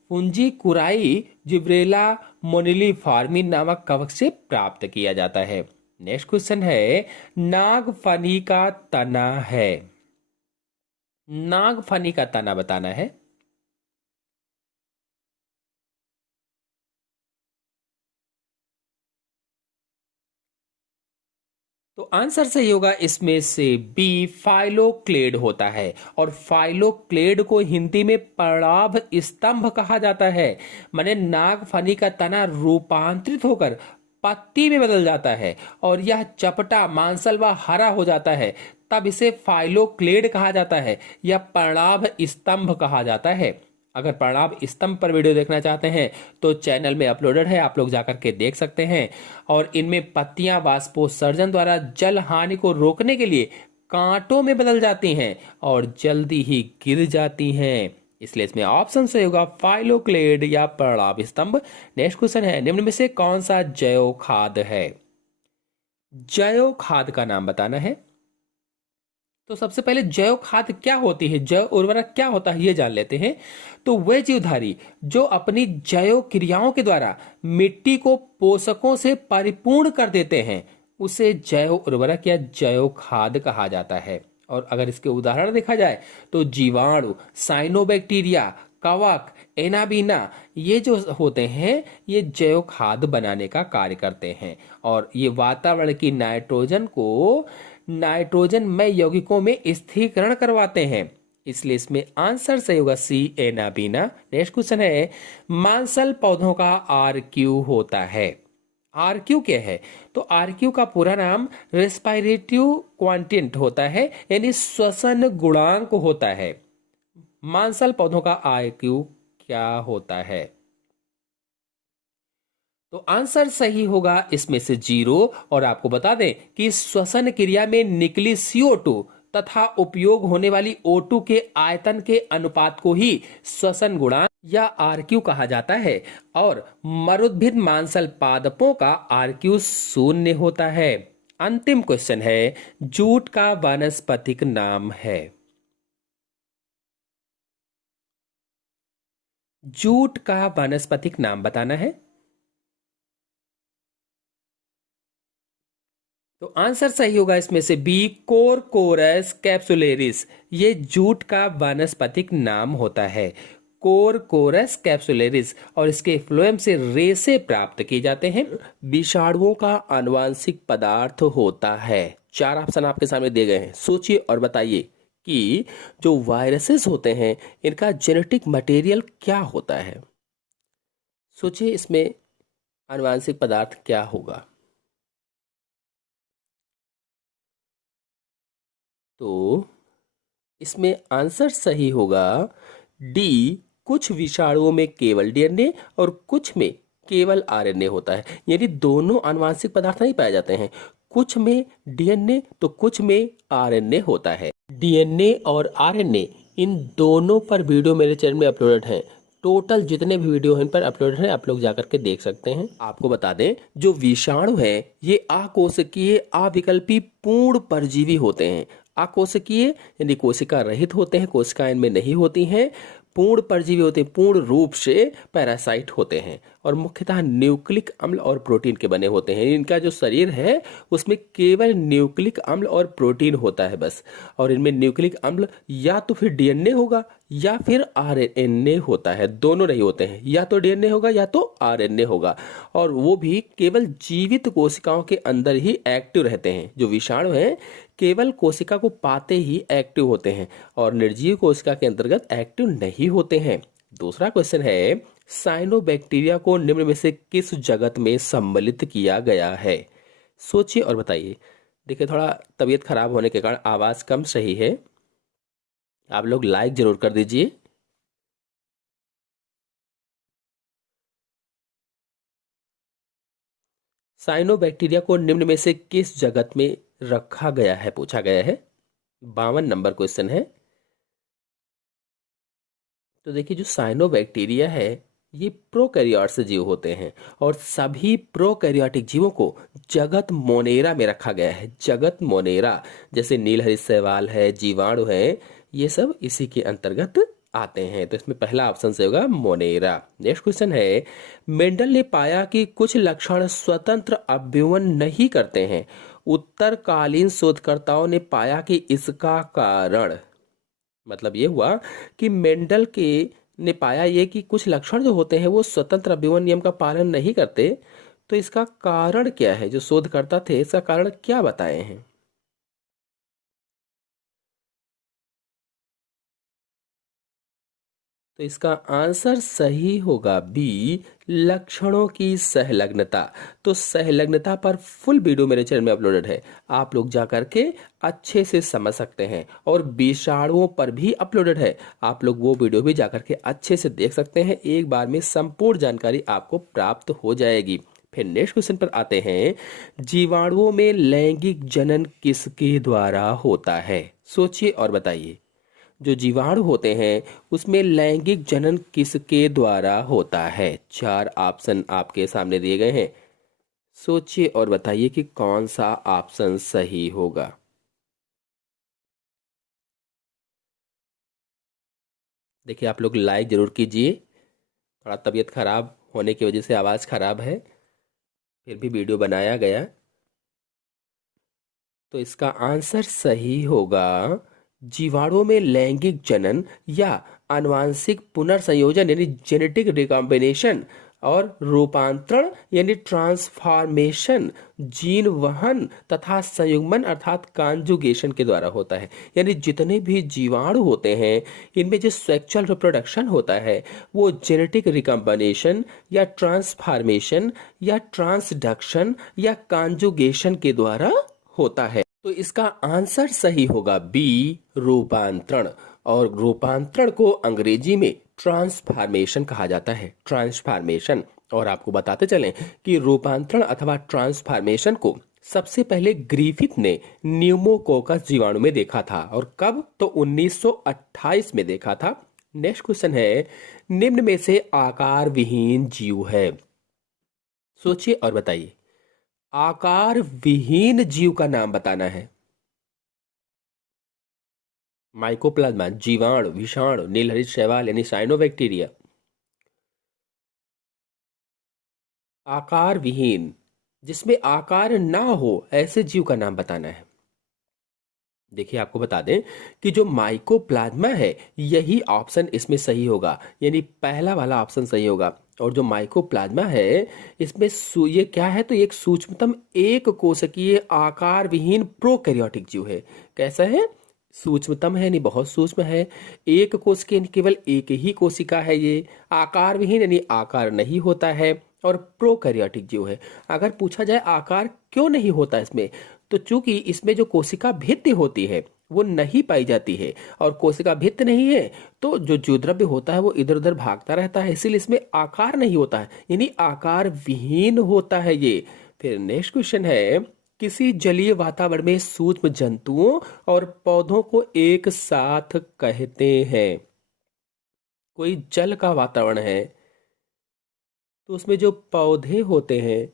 पुंजिकुराई जिब्रेला मोनिलीफार्मी नामक कवक से प्राप्त किया जाता है। नेक्स्ट क्वेश्चन है, नागफनी का तना है। नागफनी का तना बताना है। तो आंसर सही होगा इसमें से बी, फाइलोक्लेड होता है। और फाइलोक्लेड को हिंदी में पर्णाभ स्तंभ कहा जाता है। माने नागफनी का तना रूपांतरित होकर पत्ती में बदल जाता है और यह चपटा, मांसल व हरा हो जाता है, तब इसे फाइलोक्लेड कहा जाता है या पर्णाभ स्तंभ कहा जाता है। अगर पर्णाभ स्तंभ पर वीडियो देखना चाहते हैं तो चैनल में अपलोडेड है, आप लोग जाकर के देख सकते हैं। और इनमें पत्तियां वाष्पोत्सर्जन द्वारा जल हानि को रोकने के लिए कांटों में बदल जाती हैं और जल्दी ही गिर जाती हैं, इसलिए इसमें ऑप्शन सही होगा फाइलोक्लेड या पर्णाभ स्तंभ। नेक्स्ट क्वेश्चन है, निम्न में से कौन सा जैव खाद है? जैव खाद का नाम बताना है। तो सबसे पहले जैव खाद क्या होती है, जैव उर्वरक क्या होता है, ये जान लेते हैं। तो वे जीवधारी जो अपनी जैव क्रियाओं के द्वारा मिट्टी को पोषकों से परिपूर्ण कर देते हैं, उसे जैव उर्वरक या जैव खाद कहा जाता है। और अगर इसके उदाहरण देखा जाए तो जीवाणु, साइनोबैक्टीरिया, कवक, एनाबीना, ये जो होते हैं ये जैव खाद बनाने का कार्य करते हैं। और ये वातावरण की नाइट्रोजन को नाइट्रोजन में यौगिकों में स्थिरीकरण करवाते हैं, इसलिए इसमें आंसर सही होगा सी, एनाबीना। नेक्स्ट क्वेश्चन है, मांसल पौधों का आरक्यू होता है। आरक्यू क्या है? तो आरक्यू का पूरा नाम रेस्पिरेटिव क्वांटिएंट होता है, यानी श्वसन गुणांक होता है। मांसल पौधों का आरक्यू क्या होता है? तो आंसर सही होगा इसमें से 0। और आपको बता दें कि श्वसन क्रिया में निकली CO2 तथा उपयोग होने वाली O2 के आयतन के अनुपात को ही श्वसन गुणांक या RQ कहा जाता है। और मरुद्भिद मांसल पादपों का RQ 0 होता है। अंतिम क्वेश्चन है, जूट का वानस्पतिक नाम है। जूट का वानस्पतिक नाम बताना है। तो आंसर सही होगा इसमें से बी, कोरकोरस कैप्सुलेरिस। ये जूट का वानस्पतिक नाम होता है, कोरकोरस कैप्सुलेरिस। और इसके फ्लोएम से रेशे प्राप्त किए जाते हैं। विषाणुओं का आनुवांशिक पदार्थ होता है। 4 ऑप्शन आपके सामने दिए गए हैं, सोचिए और बताइए कि जो वायरसेस होते हैं इनका जेनेटिक मटेरियल क्या होता है। सोचिए इसमें आनुवांशिक पदार्थ क्या होगा। तो इसमें आंसर सही होगा डी, कुछ विषाणुओं में केवल DNA और कुछ में केवल RNA होता है। यानी दोनों आनुवांशिक पदार्थ नहीं पाए जाते हैं, कुछ में DNA तो कुछ में RNA होता है। DNA और RNA इन दोनों पर वीडियो मेरे चैनल में अपलोडेड है। टोटल जितने भी वीडियो हैं इन पर अपलोडेड हैं, आप लोग जाकर के देख सकते हैं। आपको बता दें, जो विषाणु है ये अकोशिकीय अविकल्पी पूर्ण परजीवी होते हैं। अकोशिकीय यानी कोशिका रहित होते हैं, कोशिकाएं इनमें नहीं होती हैं। पूर्ण परजीवी होते हैं, पूर्ण रूप से पैरासाइट होते हैं। और मुख्यतः न्यूक्लिक अम्ल और प्रोटीन के बने होते हैं। इनका जो शरीर है उसमें केवल न्यूक्लिक अम्ल और प्रोटीन होता है बस। और इनमें न्यूक्लिक अम्ल या तो फिर DNA होगा या फिर RNA होता है, दोनों नहीं होते हैं। या तो DNA होगा या तो RNA होगा। और वो भी केवल जीवित कोशिकाओं के अंदर ही एक्टिव रहते हैं। जो विषाणु हैं केवल कोशिका को पाते ही एक्टिव होते हैं और निर्जीव कोशिका के अंतर्गत एक्टिव नहीं होते हैं। दूसरा क्वेश्चन है, साइनोबैक्टीरिया को निम्न में से किस जगत में सम्मिलित किया गया है? सोचिए और बताइए। देखिए, थोड़ा तबीयत खराब होने के कारण आवाज कम सही है, आप लोग लाइक जरूर कर दीजिए। साइनोबैक्टीरिया को निम्न में से किस जगत में रखा गया है, पूछा गया है। 52 नंबर क्वेश्चन है। तो देखिए, जो साइनोबैक्टीरिया है ये प्रोकैरियोट्स जीव होते हैं और सभी प्रोकैरियोटिक जीवों को जगत मोनेरा में रखा गया है। जगत मोनेरा, जैसे नीलहरित शैवाल है, जीवाणु है, ये सब इसी के अंतर्गत आते हैं। तो इसमें पहला ऑप्शन से होगा मोनेरा। नेक्स्ट क्वेश्चन है, मेंडल ने पाया कि कुछ लक्षण स्वतंत्र अभ्युवन नहीं करते हैं। उत्तरकालीन शोधकर्ताओं ने पाया कि इसका कारण, मतलब ये हुआ कि मेंडल के ने पाया ये कि कुछ लक्षण जो होते हैं वो स्वतंत्र अभ्युवन नियम का पालन नहीं करते। तो इसका कारण क्या है? जो शोधकर्ता थे इसका कारण क्या बताए हैं? तो इसका आंसर सही होगा बी, लक्षणों की संलग्नता। तो संलग्नता पर फुल वीडियो मेरे चैनल में अपलोडेड है, आप लोग जा करके अच्छे से समझ सकते हैं। और विषाणुओं पर भी अपलोडेड है, आप लोग वो वीडियो भी जा करके अच्छे से देख सकते हैं। एक बार में संपूर्ण जानकारी आपको प्राप्त हो जाएगी। फिर नेक्स्ट क्वेश्चन पर आते हैं, जीवाणुओं में लैंगिक जनन किसके द्वारा होता है? सोचिए और बताइए। जो जीवाणु होते हैं उसमें लैंगिक जनन किसके द्वारा होता है? 4 ऑप्शन आपके सामने दिए गए हैं, सोचिए और बताइए कि कौन सा ऑप्शन सही होगा। देखिए, आप लोग लाइक जरूर कीजिए। थोड़ा तबीयत खराब होने की वजह से आवाज़ खराब है, फिर भी वीडियो बनाया गया। तो इसका आंसर सही होगा, जीवाणुओं में लैंगिक जनन या आनुवांशिक पुनर्संयोजन यानी जेनेटिक रिकॉम्बिनेशन और रूपांतरण यानी ट्रांसफॉर्मेशन जीन वहन तथा संयुग्मन अर्थात कॉन्जुगेशन के द्वारा होता है। यानी जितने भी जीवाणु होते हैं इनमें जो सेक्सुअल रिप्रोडक्शन होता है वो जेनेटिक रिकॉम्बिनेशन या ट्रांसफॉर्मेशन या ट्रांसडक्शन या कॉन्जुगेशन के द्वारा होता है। तो इसका आंसर सही होगा बी, रूपांतरण। और रूपांतरण को अंग्रेजी में ट्रांसफॉर्मेशन कहा जाता है, ट्रांसफॉर्मेशन। और आपको बताते चलें कि रूपांतरण अथवा ट्रांसफॉर्मेशन को सबसे पहले ग्रिफिथ ने न्यूमोकोकस जीवाणु में देखा था। और कब? तो 1928 में देखा था। नेक्स्ट क्वेश्चन है, निम्न में से आकार विहीन जीव है? सोचिए और बताइए। आकार विहीन जीव का नाम बताना है। माइकोप्लाज्मा, जीवाणु, विषाणु, नीलहरित शैवाल यानी साइनोबैक्टीरिया। आकार विहीन, जिसमें आकार ना हो ऐसे जीव का नाम बताना है। देखिए आपको बता दें कि जो माइकोप्लाज्मा है यही ऑप्शन इसमें सही होगा, यानी पहला वाला ऑप्शन सही होगा। और जो माइकोप्लाज्मा है इसमें ये क्या है? तो एक सूक्ष्मतम एक कोशिकीय आकार विहीन प्रोकैरियोटिक जीव है। कैसा है? सूक्ष्मतम है, यानी बहुत सूक्ष्म है। एक कोशिका यानी केवल एक ही कोशिका है ये। आकार विहीन यानी आकार नहीं होता है। और प्रोकैरियोटिक जीव है। अगर पूछा जाए आकार क्यों नहीं होता इसमें, तो चूंकि इसमें जो कोशिका भित्ति होती है वो नहीं पाई जाती है। और कोशिका भित्ति नहीं है तो जो द्रव्य होता है वो इधर उधर भागता रहता है, इसीलिए इसमें आकार नहीं होता है, यानी आकार विहीन होता है ये। फिर नेक्स्ट क्वेश्चन है, किसी जलीय वातावरण में सूक्ष्म जंतुओं और पौधों को एक साथ कहते हैं? कोई जल का वातावरण है तो उसमें जो पौधे होते हैं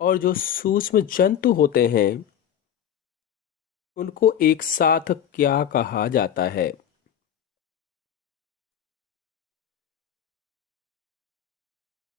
और जो सूक्ष्म जंतु होते हैं उनको एक साथ क्या कहा जाता है?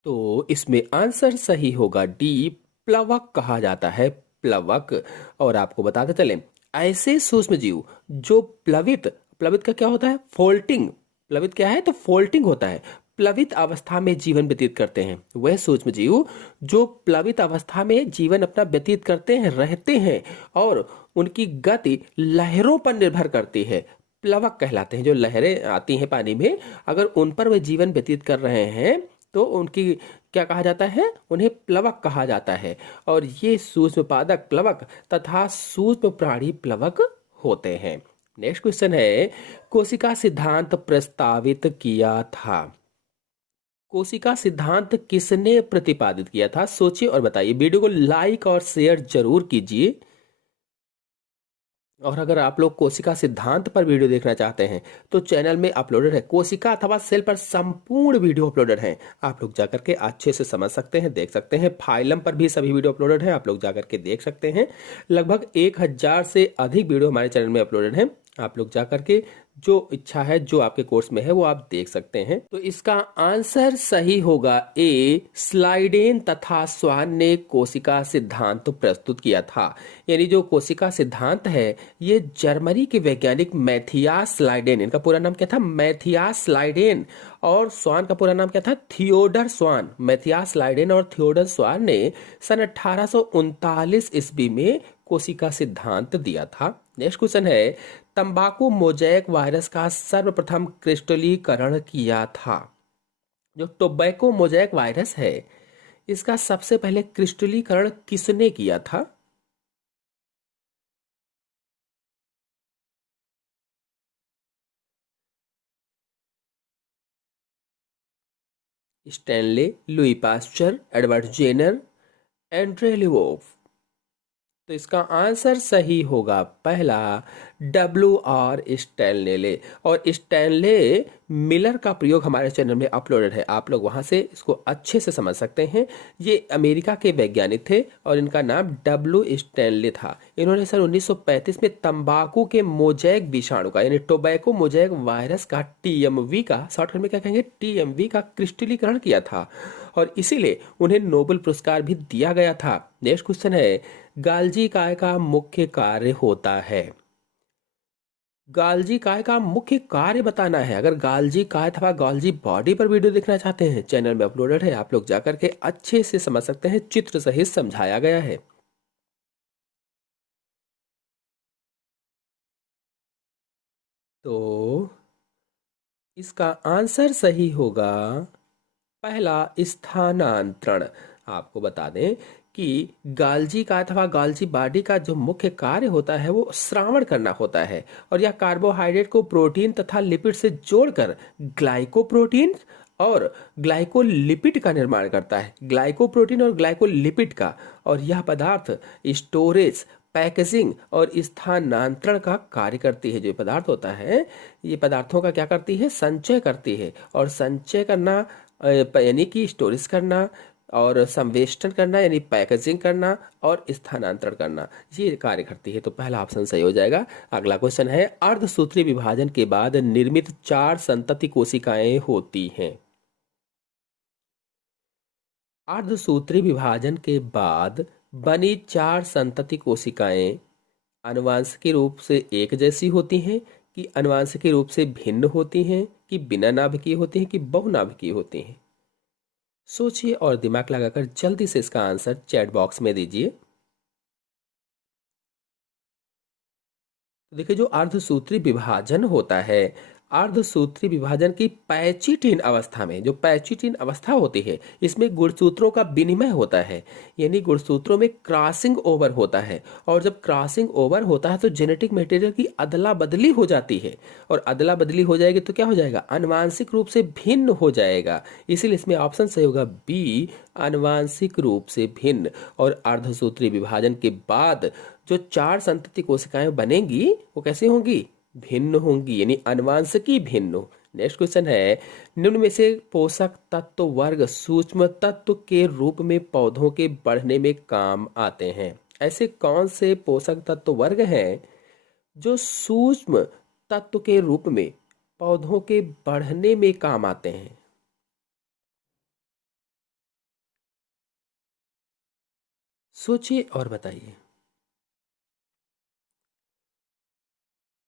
तो इसमें आंसर सही होगा डी, प्लवक कहा जाता है, प्लवक। और आपको बताते चलें, ऐसे सूक्ष्म जीव जो प्लवित, प्लवित का क्या होता है? फोल्टिंग। प्लवित क्या है? तो फोल्टिंग होता है। प्लवित अवस्था में जीवन व्यतीत करते हैं वह सूक्ष्म जीव जो प्लवित अवस्था में जीवन अपना व्यतीत करते हैं, रहते हैं। और उनकी गति लहरों पर निर्भर करती है, प्लवक कहलाते हैं। जो लहरें आती हैं पानी में, अगर उन पर वे जीवन व्यतीत कर रहे हैं तो उनकी क्या कहा जाता है? उन्हें प्लवक कहा जाता है। और ये सूक्ष्म पादप प्लवक तथा सूक्ष्म प्राणी प्लवक होते हैं। नेक्स्ट क्वेश्चन है, कोशिका सिद्धांत प्रस्तावित किया था? कोशिका सिद्धांत किसने प्रतिपादित किया था? सोचिए और बताइए। वीडियो को लाइक और शेयर जरूर कीजिए। और अगर आप लोग कोशिका सिद्धांत पर वीडियो देखना चाहते हैं तो चैनल में अपलोडेड है, कोशिका अथवा सेल पर संपूर्ण वीडियो अपलोडेड है। आप लोग जाकर के अच्छे से समझ सकते हैं, देख सकते हैं। फाइलम पर भी सभी वीडियो अपलोडेड है, आप लोग जाकर के देख सकते हैं। लगभग 1000 से अधिक वीडियो हमारे चैनल में अपलोडेड है। आप लोग जाकर के जो इच्छा है, जो आपके कोर्स में है वो आप देख सकते हैं। तो इसका आंसर सही होगा ए, स्लाइडेन तथा स्वान ने कोशिका सिद्धांत प्रस्तुत किया था। यानी जो कोशिका सिद्धांत है ये जर्मनी के वैज्ञानिक मैथियास स्लाइडेन, इनका पूरा नाम क्या था? Matthias Schleiden. और स्वान का पूरा नाम क्या था? Theodor Schwann. मैथियास स्लाइडेन और थियोडर स्वान ने सन 1839 ईस्वी में कोशिका सिद्धांत दिया था। नेक्स्ट क्वेश्चन है, तंबाकू मोजैक वायरस का सर्वप्रथम क्रिस्टलीकरण किया था? जो टोबैको मोजैक वायरस है इसका सबसे पहले क्रिस्टलीकरण किसने किया था? Stanley, Louis Pasteur, Edward Jenner, Andre Lwoff. तो इसका आंसर सही होगा पहला, WR स्टैनले। और स्टैनले मिलर का प्रयोग हमारे चैनल में अपलोडेड है, आप लोग वहां से इसको अच्छे से समझ सकते हैं। ये अमेरिका के वैज्ञानिक थे और इनका नाम स्टैनले था। इन्होंने सन 1935 में तंबाकू के मोजैक विषाणु का, यानी टोबैको मोजैक वायरस का, TMV का, शॉर्टकट में क्या कहेंगे, TMV का क्रिस्टलीकरण किया था। और इसीलिए उन्हें नोबेल पुरस्कार भी दिया गया था। नेक्स्ट क्वेश्चन है, गाल्जी काय का मुख्य कार्य होता है? गाल्जी काय का मुख्य कार्य बताना है। अगर गाल्जी काय अथवा गाल्जी बॉडी पर वीडियो देखना चाहते हैं चैनल में अपलोडेड है, आप लोग जाकर के अच्छे से समझ सकते हैं, चित्र सहित समझाया गया है। तो इसका आंसर सही होगा पहला, स्थानांतरण। आपको बता दें कि गाल्जी का अथवा गाल्जी बॉडी का जो मुख्य कार्य होता है वो श्रावण करना होता है, और यह कार्बोहाइड्रेट को प्रोटीन तथा लिपिड से जोड़कर ग्लाइकोप्रोटीन और ग्लाइकोलिपिड का निर्माण करता है, ग्लाइकोप्रोटीन और ग्लाइकोलिपिड का। और यह पदार्थ स्टोरेज, पैकेजिंग और स्थानांतरण का कार्य करती है। जो ये पदार्थ होता है, ये पदार्थों का क्या करती है, संचय करती है। और संचय करना यानी कि स्टोरेज करना, और संवेष्टन करना यानी पैकेजिंग करना, और स्थानांतरण करना, ये कार्य करती है। तो पहला ऑप्शन सही हो जाएगा। अगला क्वेश्चन है, अर्धसूत्री विभाजन के बाद निर्मित 4 संतति कोशिकाएं होती हैं। अर्धसूत्री विभाजन के बाद बनी 4 संतति कोशिकाएं आनुवांशिक रूप से एक जैसी होती हैं, कि आनुवांशिक रूप से भिन्न होती हैं, कि बिना नाभिकीय होती हैं, कि बहुनाभिकीय होती हैं। सोचिए और दिमाग लगाकर जल्दी से इसका आंसर चैट बॉक्स में दीजिए। तो देखिए, जो अर्धसूत्री विभाजन होता है, अर्धसूत्री विभाजन की पैचिटिन अवस्था में, जो पैचिटिन अवस्था होती है, इसमें गुणसूत्रों का विनिमय होता है, यानी गुणसूत्रों में क्रॉसिंग ओवर होता है। और जब क्रॉसिंग ओवर होता है तो जेनेटिक मटेरियल की अदला बदली हो जाती है, और अदला बदली हो जाएगी तो क्या हो जाएगा, आनुवांशिक रूप से भिन्न हो जाएगा। इसीलिए इसमें ऑप्शन सही होगा बी, आनुवांशिक रूप से भिन्न। और अर्धसूत्री विभाजन के बाद जो 4 संतति कोशिकाएं बनेंगी वो कैसे होंगी, भिन्न होंगी, यानी आनुवांशिकी भिन्न हो। नेक्स्ट क्वेश्चन है, निम्न में से पोषक तत्व वर्ग सूक्ष्म तत्व के रूप में पौधों के बढ़ने में काम आते हैं। ऐसे कौन से पोषक तत्व वर्ग हैं जो सूक्ष्म तत्व के रूप में पौधों के बढ़ने में काम आते हैं? सोचिए और बताइए।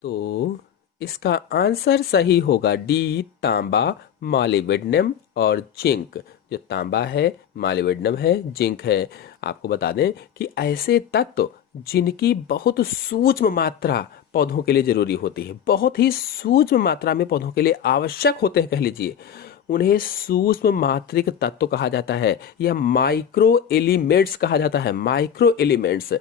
तो इसका आंसर सही होगा डी, तांबा, मॉलिब्डेनम और जिंक। जो तांबा है, मॉलिब्डेनम है, जिंक है। आपको बता दें कि ऐसे तत्व जिनकी बहुत सूक्ष्म मात्रा पौधों के लिए जरूरी होती है, बहुत ही सूक्ष्म मात्रा में पौधों के लिए आवश्यक होते हैं, कह लीजिए, उन्हें सूक्ष्म मात्रिक तत्व कहा जाता है, या माइक्रो एलिमेंट्स कहा जाता है, माइक्रो एलिमेंट्स।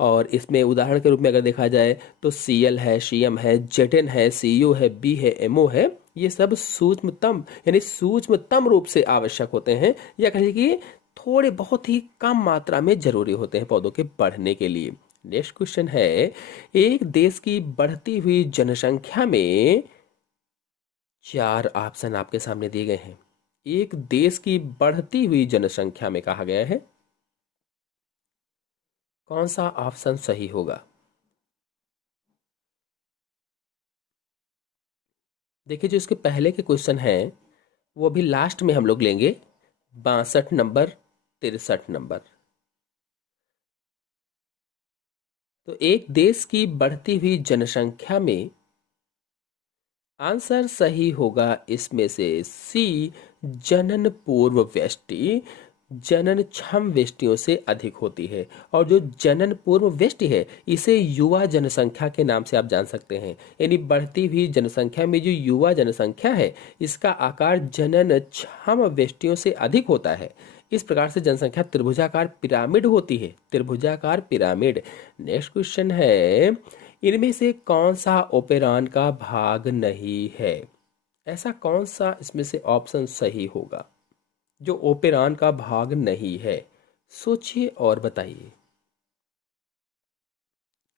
और इसमें उदाहरण के रूप में अगर देखा जाए तो Cl है, Cm है, Zn है, Cu है, B है, MO है। ये सब सूक्ष्मतम यानी सूक्ष्मतम रूप से आवश्यक होते हैं, या कहिए कि थोड़े बहुत ही कम मात्रा में जरूरी होते हैं पौधों के बढ़ने के लिए। नेक्स्ट क्वेश्चन है, एक देश की बढ़ती हुई जनसंख्या में 4 ऑप्शन आपके सामने दिए गए हैं। एक देश की बढ़ती हुई जनसंख्या में कहा गया है, कौन सा ऑप्शन सही होगा? देखिए, जो इसके पहले के क्वेश्चन हैं वो अभी लास्ट में हम लोग लेंगे, 62 नंबर, 63 नंबर। तो एक देश की बढ़ती हुई जनसंख्या में आंसर सही होगा इसमें से सी, जनन पूर्व व्यष्टि जनन क्षम व्यष्टियों से अधिक होती है। और जो जनन पूर्व व्यष्टि है, इसे युवा जनसंख्या के नाम से आप जान सकते हैं। यानी बढ़ती हुई जनसंख्या में जो युवा जनसंख्या है, इसका आकार जनन क्षम व्यष्टियों से अधिक होता है। इस प्रकार से जनसंख्या त्रिभुजाकार पिरामिड होती है, त्रिभुजाकार पिरामिड। नेक्स्ट क्वेश्चन है, इनमें से कौन सा ओपेरॉन का भाग नहीं है? ऐसा कौन सा इसमें से ऑप्शन सही होगा जो ओपेरॉन का भाग नहीं है? सोचिए और बताइए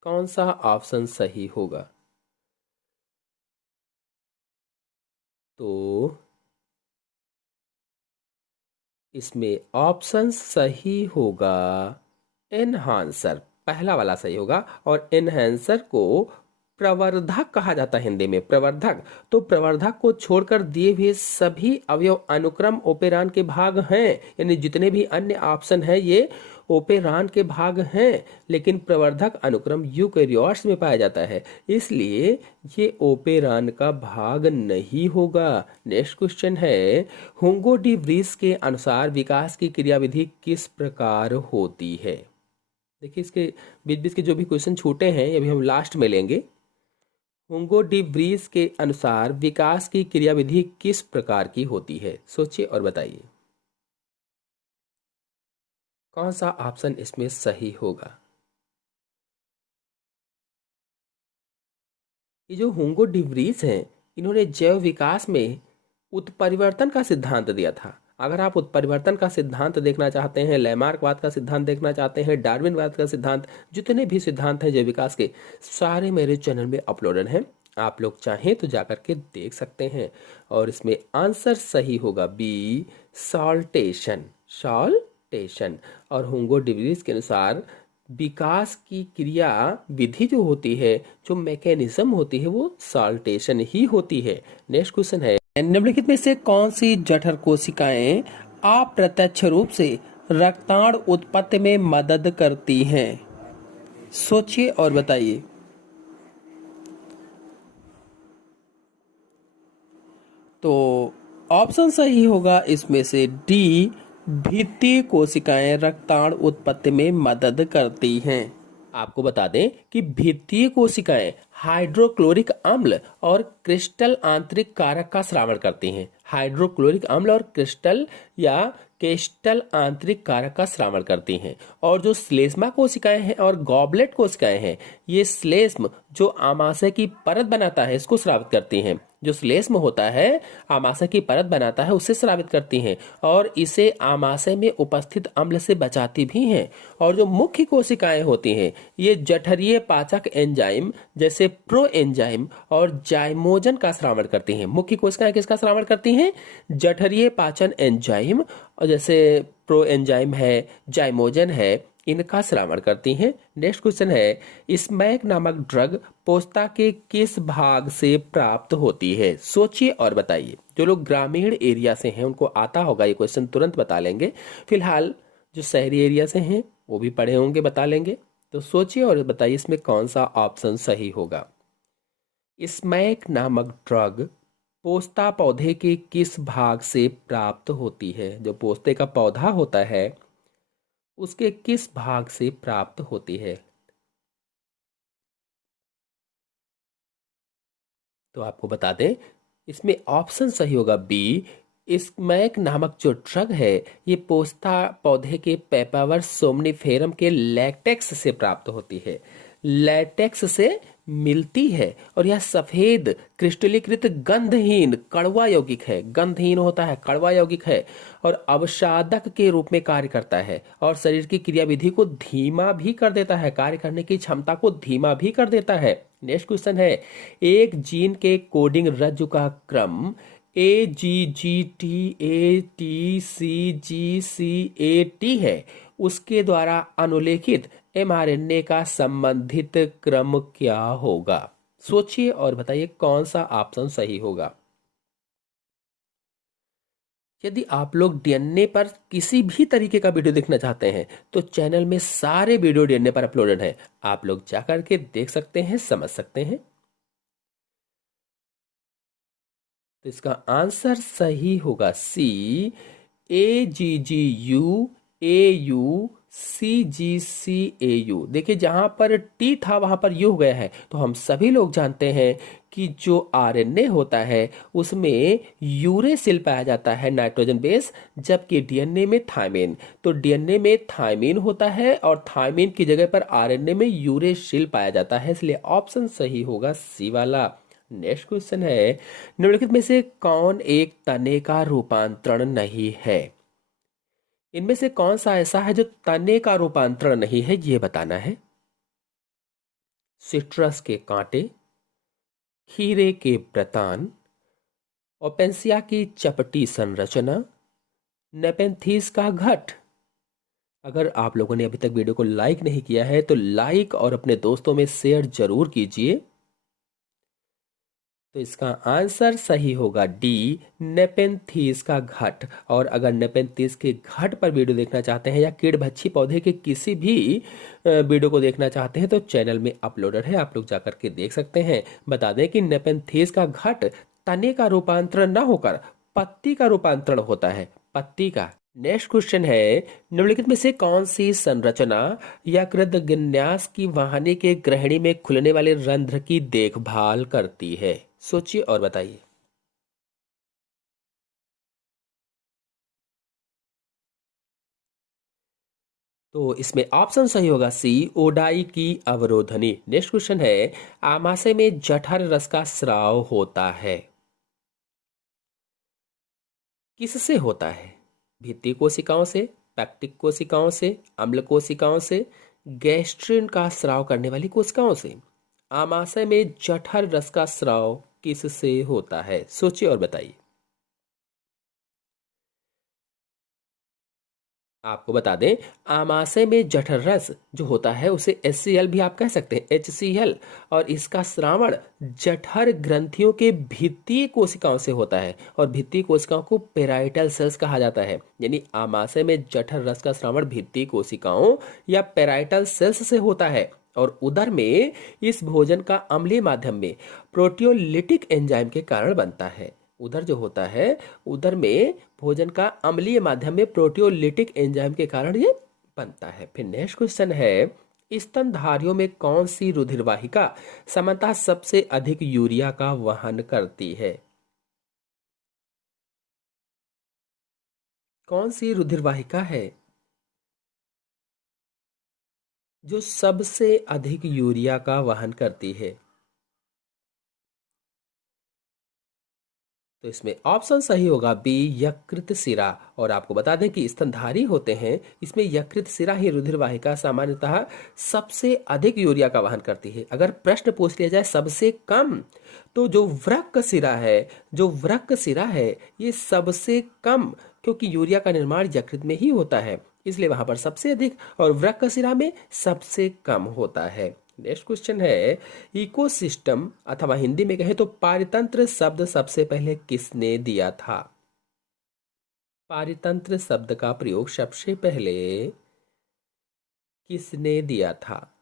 कौन सा ऑप्शन सही होगा। तो इसमें ऑप्शन सही होगा एनहांसर, पहला वाला सही होगा। और एनहांसर को प्रवर्धक कहा जाता है, हिंदी में प्रवर्धक। तो प्रवर्धक को छोड़कर दिए हुए सभी अवयव अनुक्रम ओपेरान के भाग हैं, यानी जितने भी अन्य ऑप्शन हैं ये ओपेरान के भाग हैं, लेकिन प्रवर्धक अनुक्रम यूकैरियोट्स में पाया जाता है, इसलिए ये ओपेरान का भाग नहीं होगा। नेक्स्ट क्वेश्चन है, हुंगो डी व्रीस के अनुसार विकास की क्रियाविधि किस प्रकार होती है? देखिए, इसके बीच बीच के जो भी क्वेश्चन छूटे हैं ये अभी हम लास्ट में लेंगे। हुंगो डी व्रीस के अनुसार विकास की क्रियाविधि किस प्रकार की होती है? सोचिए और बताइए कौन सा ऑप्शन इसमें सही होगा? ये जो हुंगो डिवरीज हैं, इन्होंने जैव विकास में उत्परिवर्तन का सिद्धांत दिया था। अगर आप उत्परिवर्तन का सिद्धांत देखना चाहते हैं, लैमार्कवाद का सिद्धांत देखना चाहते हैं, डार्विनवाद का सिद्धांत, जितने भी सिद्धांत हैं जैव विकास के, सारे मेरे चैनल में अपलोडेड हैं। आप लोग चाहें तो जाकर के देख सकते हैं। और इसमें आंसर सही होगा बी, सॉल्टेशन। सॉल्टेशन। और हुंगो डिवरीज के अनुसार विकास की क्रिया विधि जो होती है, जो मैकेनिज्म होती है, वो सॉल्टेशन ही होती है। नेक्स्ट क्वेश्चन है, निम्नलिखित में से कौन सी जठर कोशिकाएं अप्रत्यक्ष रूप से रक्ताणु उत्पत्ति में मदद करती हैं? सोचिए और बताइए। तो ऑप्शन सही होगा इसमें से डी, भित्तीय कोशिकाएं रक्ताणु उत्पत्ति में मदद करती हैं। आपको बता दें कि भित्तीय कोशिकाएं हाइड्रोक्लोरिक अम्ल और क्रिस्टल आंतरिक कारक का स्रावण करती हैं। हाइड्रोक्लोरिक अम्ल और क्रिस्टल या क्रिस्टल आंतरिक कारक का स्रावण करती हैं। और जो श्लेष्मा कोशिकाएं हैं और गॉबलेट कोशिकाएं हैं, ये श्लेष्म जो आमाशय की परत बनाता है, इसको स्रावित करती हैं। जो श्लेष्म होता है, आमाशय की परत बनाता है, उसे स्रावित करती हैं और इसे आमाशय में उपस्थित अम्ल से बचाती भी हैं। और जो मुख्य कोशिकाएं होती हैं, ये जठरीय पाचक एंजाइम जैसे प्रो एंजाइम और जाइमोजन का स्रावण करती हैं। मुख्य कोशिकाएं किसका स्रावण करती हैं? जठरीय पाचन एंजाइम, और जैसे प्रो एंजाइम है, जाइमोजन है, इनका श्रावण करती हैं। नेक्स्ट क्वेश्चन है, स्मैक नामक ड्रग पोस्ता के किस भाग से प्राप्त होती है? सोचिए और बताइए। जो लोग ग्रामीण एरिया से हैं उनको आता होगा, ये क्वेश्चन तुरंत बता लेंगे। फिलहाल जो शहरी एरिया से हैं वो भी पढ़े होंगे, बता लेंगे। तो सोचिए और बताइए इसमें कौन सा ऑप्शन सही होगा। स्मैक नामक ड्रग पोस्ता पौधे के किस भाग से प्राप्त होती है? जो पोस्ते का पौधा होता है उसके किस भाग से प्राप्त होती है? तो आपको बता दें, इसमें ऑप्शन सही होगा बी, स्मैक नामक जो ड्रग है ये पोस्ता पौधे के पेपावर सोमनिफेरम के लैटेक्स से प्राप्त होती है। लैटेक्स से मिलती है और यह सफेद क्रिस्टलीकृत गंधहीन कड़वा यौगिक है। गंधहीन होता है, कड़वा यौगिक है और अवसादक के रूप में कार्य करता है और शरीर की क्रियाविधि को धीमा भी कर देता है, कार्य करने की क्षमता को धीमा भी कर देता है। नेक्स्ट क्वेश्चन है, एक जीन के कोडिंग रज्जु का क्रम AGGT ATCGCAT है, उसके द्वारा अनुलेखित mRNA का संबंधित क्रम क्या होगा? सोचिए और बताइए कौन सा ऑप्शन सही होगा। यदि आप लोग डीएनए पर किसी भी तरीके का वीडियो देखना चाहते हैं तो चैनल में सारे वीडियो डीएनए पर अपलोडेड है, आप लोग जाकर के देख सकते हैं, समझ सकते हैं। तो इसका आंसर सही होगा सी, AGGUAUCGCAU। देखिए जहां पर टी था वहां पर यू हो गया है। तो हम सभी लोग जानते हैं कि जो आरएनए होता है उसमें यूरेसिल पाया जाता है, नाइट्रोजन बेस, जबकि डीएनए में थायमिन। तो डीएनए में थायमिन होता है और थायमिन की जगह पर आरएनए में यूरेसिल पाया जाता है, इसलिए ऑप्शन सही होगा सी वाला। नेक्स्ट क्वेश्चन है, निम्नलिखित में से कौन एक तने का रूपांतरण नहीं है? इनमें से कौन सा ऐसा है जो तने का रूपांतरण नहीं है, यह बताना है। सिट्रस के कांटे, खीरे के प्रतान, ओपेंसिया की चपटी संरचना, नेपेंथीस का घट। अगर आप लोगों ने अभी तक वीडियो को लाइक नहीं किया है तो लाइक और अपने दोस्तों में शेयर जरूर कीजिए। तो इसका आंसर सही होगा डी, नेपेंथीस का घट। और अगर नेपेंथीस के घट पर वीडियो देखना चाहते हैं या कीड़भच्छी पौधे के किसी भी वीडियो को देखना चाहते हैं तो चैनल में अपलोडेड है, आप लोग जाकर के देख सकते हैं। बता दें कि नेपेंथीस का घट तने का रूपांतरण ना होकर पत्ती का रूपांतरण होता है, पत्ती का। नेक्स्ट क्वेश्चन है, निम्नलिखित में से कौन सी संरचना यकृतविन्यास की वाहिनी के ग्रहणी में खुलने वाले रंध्र की देखभाल करती है? सोचिए और बताइए। तो इसमें ऑप्शन सही होगा सी, ओडाई की अवरोधनी। नेक्स्ट क्वेश्चन है, आमाशय में जठर रस का स्राव होता है, किससे होता है? भित्ति कोशिकाओं से, पैक्टिक कोशिकाओं से, अम्ल कोशिकाओं से, गैस्ट्रिन का स्राव करने वाली कोशिकाओं से। आमाशय में जठर रस का स्राव किससे होता है? सोचिए और बताइए। आपको बता दें, आमाशय में जठर रस जो होता है उसे HCl भी आप कह सकते हैं, HCl, और इसका स्रावण जठर ग्रंथियों के भित्तीय कोशिकाओं से होता है और भित्तीय कोशिकाओं को पेराइटल सेल्स कहा जाता है। यानी आमाशय में जठर रस का स्रावण भित्तीय कोशिकाओं या पेराइटल सेल्स से होता है और उदर में इस भोजन का अम्लीय माध्यम में प्रोटियोलिटिक एंजाइम के कारण बनता है। उधर जो होता है, उधर में भोजन का अम्लीय माध्यम में प्रोटियोलिटिक एंजाइम के कारण ये बनता है। फिर नेक्स्ट क्वेश्चन है, स्तनधारियों में कौन सी रुधिरवाहिका सामान्यतः सबसे अधिक यूरिया का वहन करती है? कौन सी रुधिरवाहिका है जो सबसे अधिक यूरिया का वहन करती है? तो इसमें ऑप्शन सही होगा बी, यकृत सिरा। और आपको बता दें कि स्तनधारी होते हैं, इसमें यकृत सिरा ही रुधिर वाहिका सामान्यतः सबसे अधिक यूरिया का वहन करती है। अगर प्रश्न पूछ लिया जाए सबसे कम, तो जो वृक्क सिरा है, ये सबसे कम, क्योंकि यूरिया का निर्माण यकृत में ही होता है, इसलिए वहां पर सबसे अधिक, और वृक्क शिरा में सबसे कम होता है। नेक्स्ट क्वेश्चन है, इकोसिस्टम अथवा हिंदी में कहें तो पारितंत्र शब्द सबसे पहले किसने दिया था? पारितंत्र शब्द का प्रयोग सबसे पहले किसने दिया था?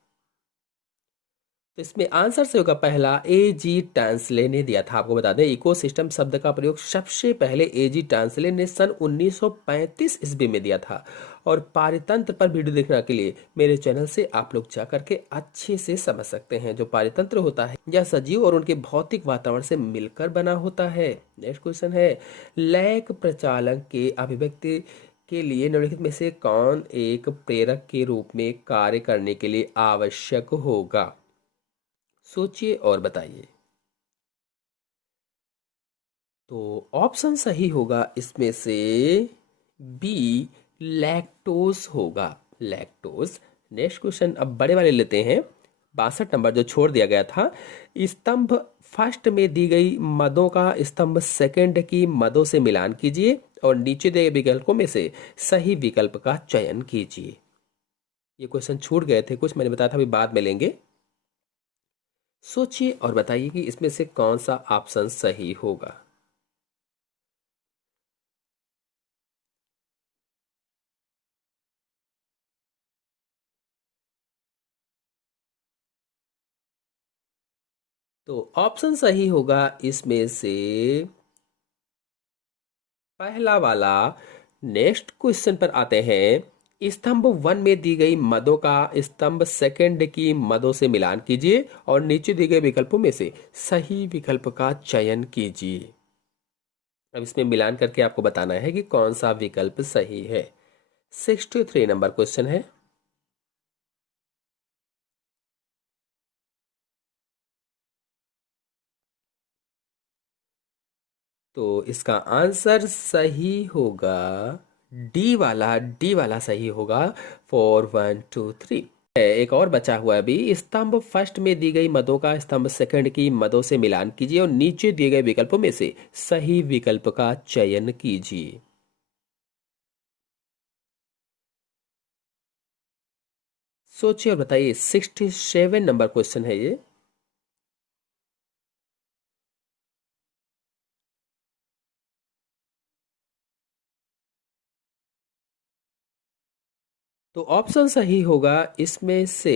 तो इसमें आंसर से होगा पहला, A.G. टांसले ने दिया था। आपको बता दें, इकोसिस्टम शब्द का प्रयोग सबसे पहले A.G. टांसले ने सन 1935 ईस्वी में दिया था। और पारितंत्र पर वीडियो देखने के लिए मेरे चैनल से आप लोग जा करके अच्छे से समझ सकते हैं। जो पारितंत्र होता है यह सजीव और उनके भौतिक वातावरण से मिलकर बना होता है। नेक्स्ट क्वेश्चन है, लैक प्रचालन के अभिव्यक्ति के लिए निम्नलिखित में से कौन एक प्रेरक के रूप में कार्य करने के लिए आवश्यक होगा? सोचिए और बताइए। तो ऑप्शन सही होगा इसमें से बी, लैक्टोज होगा, लैक्टोज। नेक्स्ट क्वेश्चन अब बड़े वाले लेते हैं, 62 नंबर जो छोड़ दिया गया था। स्तंभ फर्स्ट में दी गई मदों का स्तंभ सेकंड की मदों से मिलान कीजिए और नीचे दिए विकल्पों में से सही विकल्प का चयन कीजिए। ये क्वेश्चन छूट गए थे कुछ, मैंने बताया था अभी बाद में लेंगे। सोचिए और बताइए कि इसमें से कौन सा ऑप्शन सही होगा। तो ऑप्शन सही होगा इसमें से पहला वाला। नेक्स्ट क्वेश्चन पर आते हैं, स्तंभ 1 में दी गई मदों का स्तंभ सेकंड की मदों से मिलान कीजिए और नीचे दिए गए विकल्पों में से सही विकल्प का चयन कीजिए। अब इसमें मिलान करके आपको बताना है कि कौन सा विकल्प सही है। 63 नंबर क्वेश्चन है। तो इसका आंसर सही होगा डी वाला सही होगा। 4 1 2 3 एक और बचा हुआ है अभी, स्तंभ फर्स्ट में दी गई मदों का स्तंभ सेकंड की मदों से मिलान कीजिए और नीचे दिए गए विकल्पों में से सही विकल्प का चयन कीजिए। सोचिए और बताइए। 67 नंबर क्वेश्चन है ये। तो ऑप्शन सही होगा इसमें से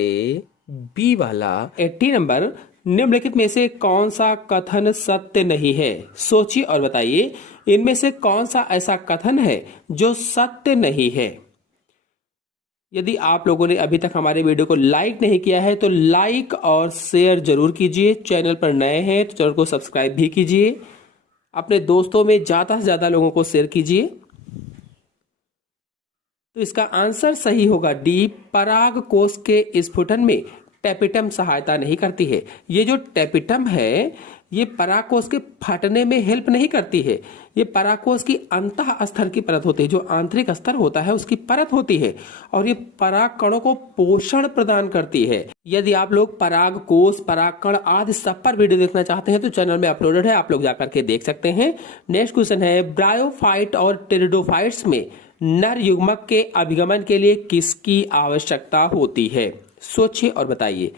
बी वाला। 80 नंबर, निम्नलिखित में से कौन सा कथन सत्य नहीं है? सोचिए और बताइए, इनमें से कौन सा ऐसा कथन है जो सत्य नहीं है? यदि आप लोगों ने अभी तक हमारे वीडियो को लाइक नहीं किया है तो लाइक और शेयर जरूर कीजिए। चैनल पर नए हैं तो चैनल को सब्सक्राइब भी कीजिए। अपने दोस्तों में ज्यादा से ज्यादा लोगों को शेयर कीजिए। तो इसका आंसर सही होगा डी, पराग कोश के स्फुटन में टेपिटम सहायता नहीं करती है। ये जो टेपिटम है ये परागकोश के फटने में हेल्प नहीं करती है। ये परागकोश की अंतः स्तर की परत होती है, जो आंतरिक स्तर होता है उसकी परत होती है, और ये पराग कणों को पोषण प्रदान करती है। यदि आप लोग परागकोश, परागकण आदि सब पर वीडियो देखना चाहते हैं तो चैनल में अपलोडेड है, आप लोग जाकर के देख सकते हैं। नेक्स्ट क्वेश्चन है, ब्रायोफाइट और टेरिडोफाइट्स में नर युग्मक के अभिगमन के लिए किसकी आवश्यकता होती है? सोचिए और बताइए।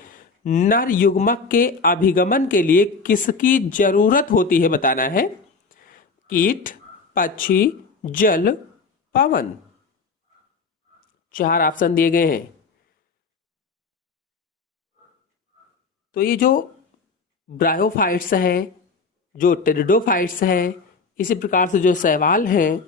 नर युग्मक के अभिगमन के लिए किसकी जरूरत होती है बताना है। कीट, पक्षी, जल, पवन। 4 ऑप्शन दिए गए हैं। तो ये जो ब्रायोफाइट्स है, जो टेरिडोफाइट्स है, इसी प्रकार से जो शैवाल हैं,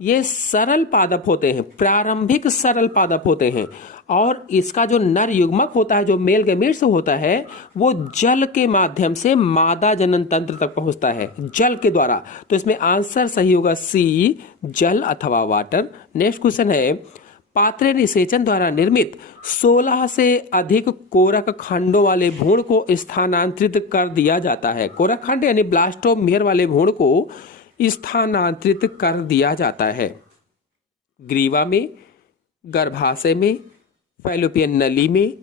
ये सरल पादप होते हैं, प्रारंभिक सरल पादप होते हैं, और इसका जो नर युग्मक होता है, जो मेल गैमीट्स होता है, वो जल के माध्यम से मादा जनन तंत्र तक पहुंचता है, जल के द्वारा। तो इसमें आंसर सही होगा सी, जल अथवा वाटर। नेक्स्ट क्वेश्चन है, पात्रे निषेचन द्वारा निर्मित 16 से अधिक कोरक खंडों वाले भ्रूण को स्थानांतरित कर दिया जाता है। कोरक खंड यानी ब्लास्टोमेर वाले भ्रूण को स्थानांतरित कर दिया जाता है। ग्रीवा में, गर्भाशय में, फैलोपियन नली में,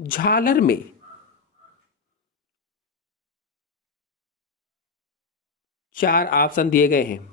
झालर में। 4 ऑप्शन दिए गए हैं।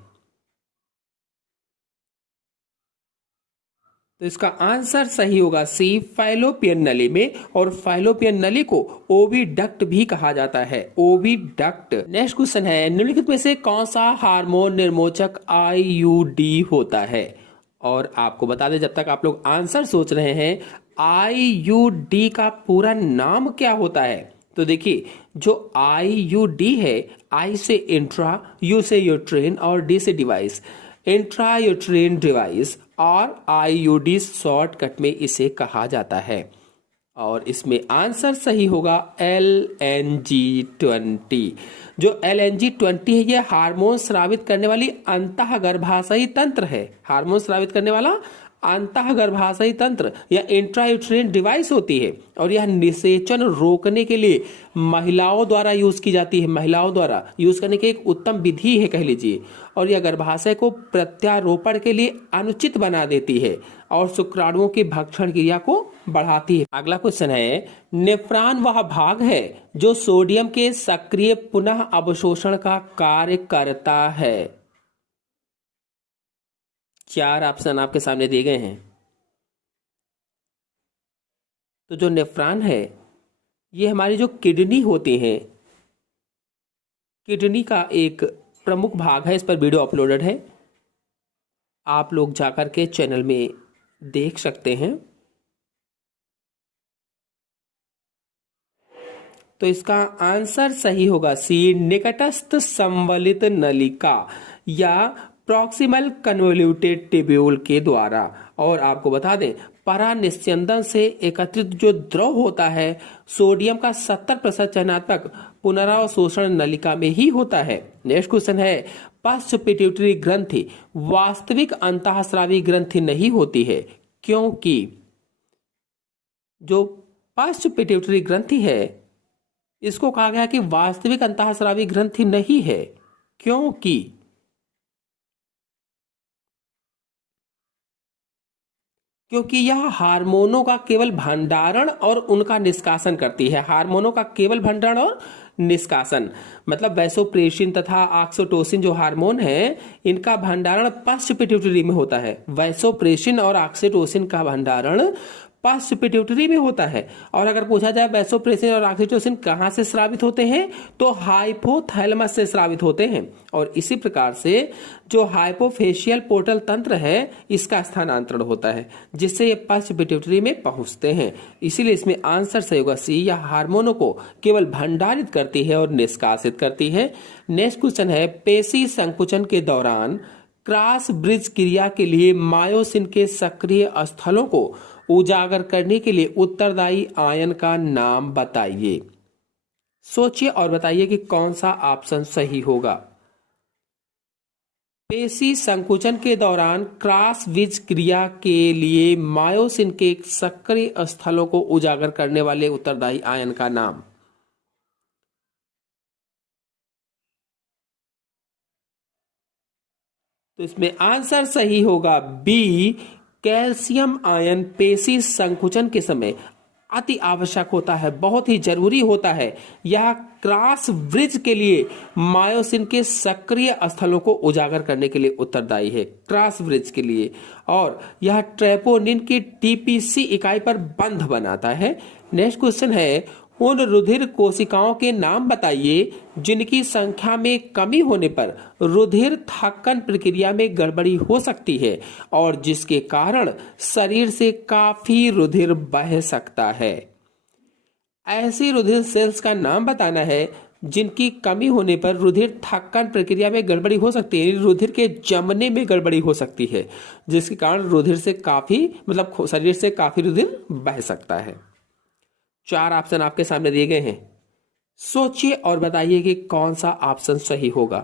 तो इसका आंसर सही होगा सी, फैलोपियन नली में, और फैलोपियन नली को ओविडक्ट भी कहा जाता है, ओविडक्ट। नेक्स्ट क्वेश्चन है, निम्नलिखित में से कौन सा हार्मोन निर्मोचक आईयूडी होता है? और आपको बता दें जब तक आप लोग आंसर सोच रहे हैं, आईयूडी का पूरा नाम क्या होता है? तो देखिए, जो आईयूडी है, आई से इंट्रा, यू से यूट्रेन और डी से डिवाइस, इंट्रायूट्रेन डिवाइस, और आईयूडी शॉर्टकट में इसे कहा जाता है। और इसमें आंसर सही होगा LNG20। जो LNG20 है, यह हार्मोन स्रावित करने वाली अंतः गर्भाशयी तंत्र है। हार्मोन स्रावित करने वाला अंतः गर्भाशयी तंत्र या इंट्रायूट्रेन डिवाइस होती है, और यह निषेचन रोकने के लिए महिलाओं द्वारा यूज की जाती है। महिलाओं द्वारा यूज करने की एक उत्तम विधि है कह लीजिए, और यह गर्भाशय को प्रत्यारोपण के लिए अनुचित बना देती है और शुक्राणुओं की भक्षण क्रिया को बढ़ाती है। अगला क्वेश्चन है, नेफ्रॉन वह भाग है जो सोडियम के सक्रिय पुनः अवशोषण का कार्य करता है। 4 ऑप्शन आपके सामने दिए गए हैं। तो जो नेफ्रॉन है, ये हमारी जो किडनी होती है, किडनी का एक प्रमुख भाग है। इस पर वीडियो अपलोडेड है, आप लोग जाकर के चैनल में देख सकते हैं। तो इसका आंसर सही होगा सी, निकटस्थ संवलित नलिका या प्रॉक्सिमल कन्वोल्यूटेड ट्यूब्यूल के द्वारा। और आपको बता दें, परानिस्यंदन से एकत्रित जो द्रव होता है, सोडियम का 70% चयनात्मक पुनरावशोषण नलिका में ही होता है। नेक्स्ट क्वेश्चन है, पश्च पिट्यूटरी ग्रंथि वास्तविक अंतःस्रावी ग्रंथि नहीं होती है, क्योंकि जो पश्च पिट्यूटरी ग्रंथि है, इसको कहा गया कि वास्तविक अंतःस्रावी ग्रंथि नहीं है, क्योंकि यह हार्मोनों का केवल भंडारण और उनका निष्कासन करती है। हार्मोनों का केवल भंडारण और निष्कासन, मतलब वैसोप्रेसिन तथा ऑक्सीटोसिन जो हार्मोन है, इनका भंडारण पश्च पिट्यूटरी में होता है। वैसोप्रेसिन और ऑक्सीटोसिन का भंडारण पश्च पिट्यूटरी में होता है। और अगर पूछा जाए वैसोप्रेसिन और ऑक्सीटोसिन कहां से स्रावित होते हैं, तो हाइपोथैलेमस से स्रावित होते हैं। और इसी प्रकार से जो हाइपोफेशियल पोर्टल तंत्र है, इसका स्थानांतरण होता है, जिससे ये पश्च पिट्यूटरी में पहुंचते हैं। इसीलिए इसमें आंसर सही होगा सी, यह हार्मोनों को केवल भंडारित करती है और निष्कासित करती है। नेक्स्ट क्वेश्चन है, पेशी संकुचन के दौरान क्रॉस ब्रिज क्रिया के लिए मायोसिन के सक्रिय स्थलों को उजागर करने के लिए उत्तरदायी आयन का नाम बताइए। सोचिए और बताइए कि कौन सा ऑप्शन सही होगा। पेशी संकुचन के दौरान क्रॉस ब्रिज क्रिया के लिए मायोसिन के सक्रिय स्थलों को उजागर करने वाले उत्तरदायी आयन का नाम। तो इसमें आंसर सही होगा बी, कैल्शियम आयन पेशी संकुचन के समय अति आवश्यक होता है, बहुत ही जरूरी होता है। यह क्रॉस ब्रिज के लिए मायोसिन के सक्रिय स्थलों को उजागर करने के लिए उत्तरदायी है, क्रॉस ब्रिज के लिए। और यह ट्रेपोनिन की टीपीसी इकाई पर बंध बनाता है। नेक्स्ट क्वेश्चन है, उन रुधिर कोशिकाओं के नाम बताइए जिनकी संख्या में कमी होने पर रुधिर थक्कन प्रक्रिया में गड़बड़ी हो सकती है और जिसके कारण शरीर से काफी रुधिर बह सकता है। ऐसी रुधिर सेल्स का नाम बताना है जिनकी कमी होने पर रुधिर थक्कन प्रक्रिया में गड़बड़ी हो सकती है, रुधिर के जमने में गड़बड़ी हो सकती है, जिसके कारण रुधिर से काफी शरीर से काफी रुधिर बह सकता है। 4 ऑप्शन आपके सामने दिए गए हैं, सोचिए और बताइए कि कौन सा ऑप्शन सही होगा।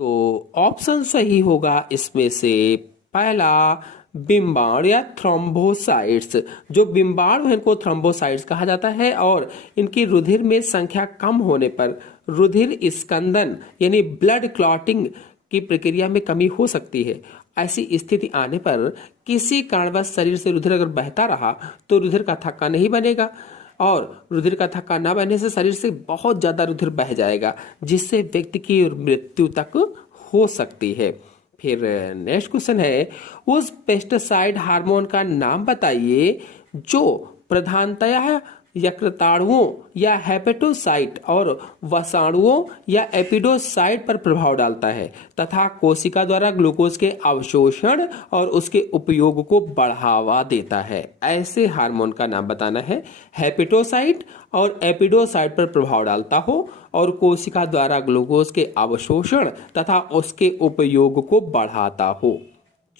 तो ऑप्शन सही होगा इसमें से पहला, बिंबाणु या थ्रोम्बोसाइट्स। जो बिंबाणु है इनको थ्रोम्बोसाइट्स कहा जाता है और इनकी रुधिर में संख्या कम होने पर रुधिर स्कंदन यानी ब्लड क्लॉटिंग की प्रक्रिया में कमी हो सकती है। ऐसी स्थिति आने पर किसी कारणवश शरीर से रुधिर अगर बहता रहा तो रुधिर का थक्का नहीं बनेगा और रुधिर का थक्का न बहने से शरीर से बहुत ज्यादा रुधिर बह जाएगा, जिससे व्यक्ति की मृत्यु तक हो सकती है। फिर नेक्स्ट क्वेश्चन है, उस पेस्टिसाइड हार्मोन का नाम बताइए जो प्रधानतया यकृताणुओं या हेपेटोसाइट और वसाणुओं या एपिडोसाइट पर प्रभाव डालता है तथा कोशिका द्वारा ग्लूकोज के अवशोषण और उसके उपयोग को बढ़ावा देता है। ऐसे हार्मोन का नाम बताना है हेपेटोसाइट और एपिडोसाइट पर प्रभाव डालता हो और कोशिका द्वारा ग्लूकोज के अवशोषण तथा उसके उपयोग को बढ़ाता हो।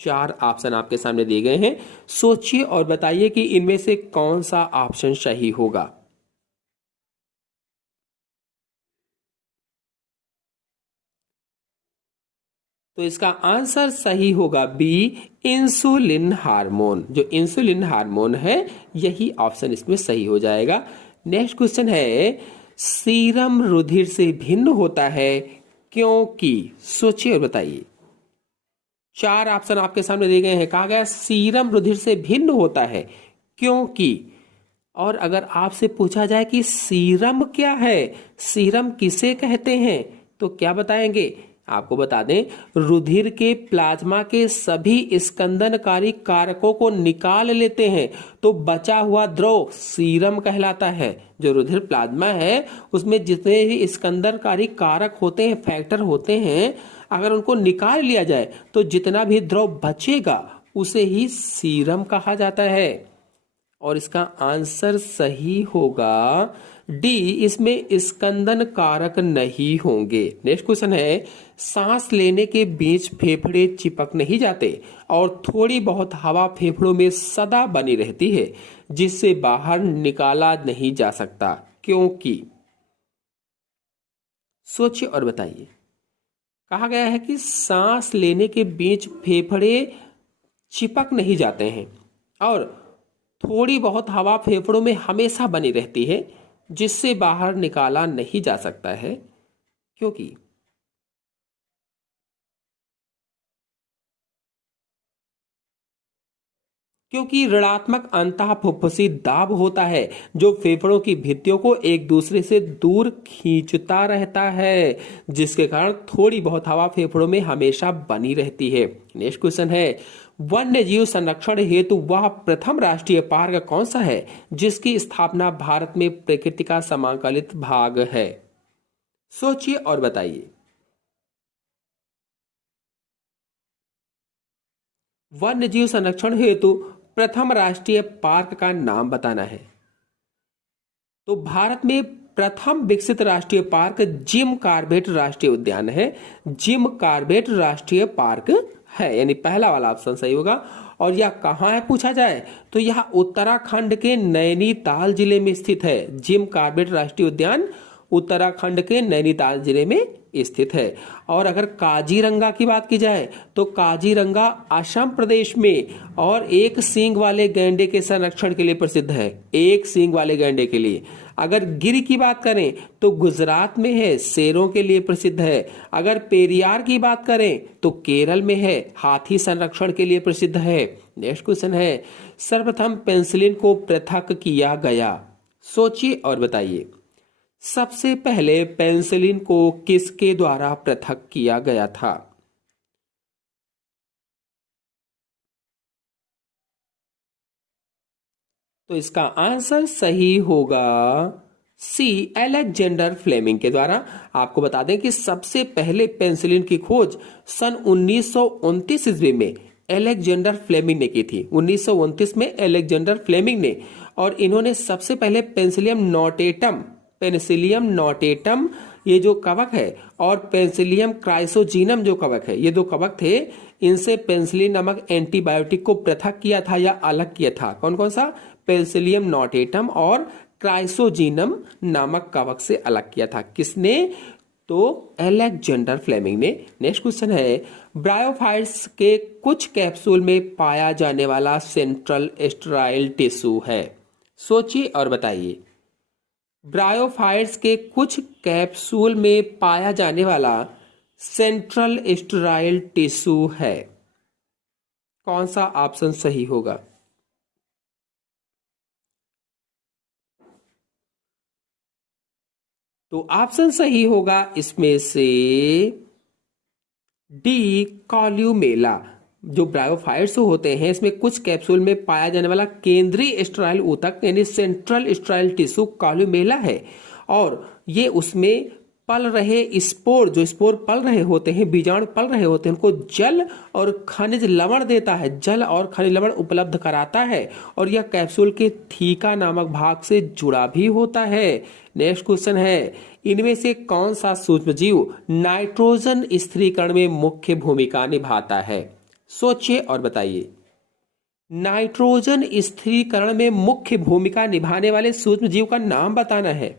4 ऑप्शन आपके सामने दिए गए हैं, सोचिए और बताइए कि इनमें से कौन सा ऑप्शन सही होगा। तो इसका आंसर सही होगा बी, इंसुलिन हार्मोन। जो इंसुलिन हार्मोन है यही ऑप्शन इसमें सही हो जाएगा। नेक्स्ट क्वेश्चन है, सीरम रुधिर से भिन्न होता है क्योंकि, सोचिए और बताइए। 4 ऑप्शन आपके सामने दिए गए हैं, कहा गया सीरम रुधिर से भिन्न होता है क्योंकि। और अगर आपसे पूछा जाए कि सीरम क्या है, सीरम किसे कहते हैं, तो क्या बताएंगे? आपको बता दें, रुधिर के प्लाज्मा के सभी स्कंदनकारी कारकों को निकाल लेते हैं तो बचा हुआ द्रव सीरम कहलाता है। जो रुधिर प्लाज्मा है उसमें जितने भी स्कंदनकारी कारक होते हैं, फैक्टर होते हैं, अगर उनको निकाल लिया जाए तो जितना भी द्रव बचेगा उसे ही सीरम कहा जाता है। और इसका आंसर सही होगा डी, इसमें स्कंदन कारक नहीं होंगे। नेक्स्ट क्वेश्चन है, सांस लेने के बीच फेफड़े चिपक नहीं जाते और थोड़ी बहुत हवा फेफड़ों में सदा बनी रहती है जिससे बाहर निकाला नहीं जा सकता क्योंकि। सोचिए और बताइए। कहा गया है कि सांस लेने के बीच फेफड़े चिपक नहीं जाते हैं और थोड़ी बहुत हवा फेफड़ों में हमेशा बनी रहती है जिससे बाहर निकाला नहीं जा सकता है क्योंकि। क्योंकि ऋणात्मक अंतःफुफ्फुसी दाब होता है जो फेफड़ों की भित्तियों को एक दूसरे से दूर खींचता रहता है, जिसके कारण थोड़ी बहुत हवा फेफड़ों में हमेशा बनी रहती है। नेक्स्ट क्वेश्चन है, वन्य जीव संरक्षण हेतु वह प्रथम राष्ट्रीय पार्क कौन सा है जिसकी स्थापना भारत में प्रकृति का समाकलित भाग है? सोचिए और बताइए। वन्य जीव संरक्षण हेतु प्रथम राष्ट्रीय पार्क का नाम बताना है। तो भारत में प्रथम विकसित राष्ट्रीय पार्क जिम कॉर्बेट राष्ट्रीय उद्यान है। जिम कॉर्बेट राष्ट्रीय पार्क है, यानी पहला वाला ऑप्शन सही होगा। और यह कहाँ है पूछा जाए तो यह उत्तराखंड के नैनीताल जिले में स्थित है। जिम कॉर्बेट राष्ट्रीय उद्यान उत्तराखंड के नैनीताल जिले में स्थित है। और अगर काजीरंगा की बात की जाए तो काजीरंगा असम प्रदेश में और एक सींग वाले गैंडे के संरक्षण के लिए प्रसिद्ध है, एक सींग वाले गैंडे के लिए। अगर गिर की बात करें तो गुजरात में है, शेरों के लिए प्रसिद्ध है। अगर पेरियार की बात करें तो केरल में है, हाथी संरक्षण के लिए प्रसिद्ध है। नेक्स्ट क्वेश्चन है, सर्वप्रथम पेंसिलिन को पृथक किया गया। सोचिए और बताइए, सबसे पहले पेंसिलिन को किसके द्वारा पृथक किया गया था? तो इसका आंसर सही होगा सी, अलेक्जेंडर फ्लेमिंग के द्वारा। आपको बता दें कि सबसे पहले पेंसिलिन की खोज सन 1929 ईस्वी में अलेक्जेंडर फ्लेमिंग ने की थी। 1929 में अलेक्जेंडर फ्लेमिंग ने, और इन्होंने सबसे पहले पेनिसिलियम नोटेटम ये जो कवक है और पेंसिलियम क्राइसोजीनम जो कवक है, ये दो कवक थे, इनसे पेंसिलिन नामक एंटीबायोटिक को पृथक किया था या अलग किया था। कौन कौन सा? पेंसिलियम नोटेटम और क्राइसोजीनम नामक कवक से अलग किया था। किसने? तो अलेक्जेंडर फ्लेमिंग ने। नेक्स्ट क्वेश्चन है, ब्रायोफाइट्स के कुछ कैप्सूल में पाया जाने वाला सेंट्रल स्टेराइल टिश्यू है। सोचिए और बताइए, ब्रायोफाइट्स के कुछ कैप्सूल में पाया जाने वाला सेंट्रल स्टेराइल टिश्यू है। कौन सा ऑप्शन सही होगा? तो ऑप्शन सही होगा इसमें से डी, कॉल्यूमेला। जो ब्रायोफाइट्स होते हैं इसमें कुछ कैप्सूल में पाया जाने वाला केंद्रीय स्टेराइल ऊतक यानी सेंट्रल स्टेराइल टिश्यू कॉल्यूमेला है। और ये उसमें पल रहे स्पोर, जो स्पोर पल रहे होते हैं, बीजाणु पल रहे होते हैं, उनको जल और खनिज लवण देता है, जल और खनिज लवण उपलब्ध कराता है। और यह कैप्सूल के थीका नामक भाग से जुड़ा भी होता है। नेक्स्ट क्वेश्चन है, इनमें से कौन सा सूक्ष्मजीव नाइट्रोजन स्थिरीकरण में मुख्य भूमिका निभाता है? सोचिए और बताइए, नाइट्रोजन स्थिरीकरण में मुख्य भूमिका निभाने वाले सूक्ष्मजीव का नाम बताना है।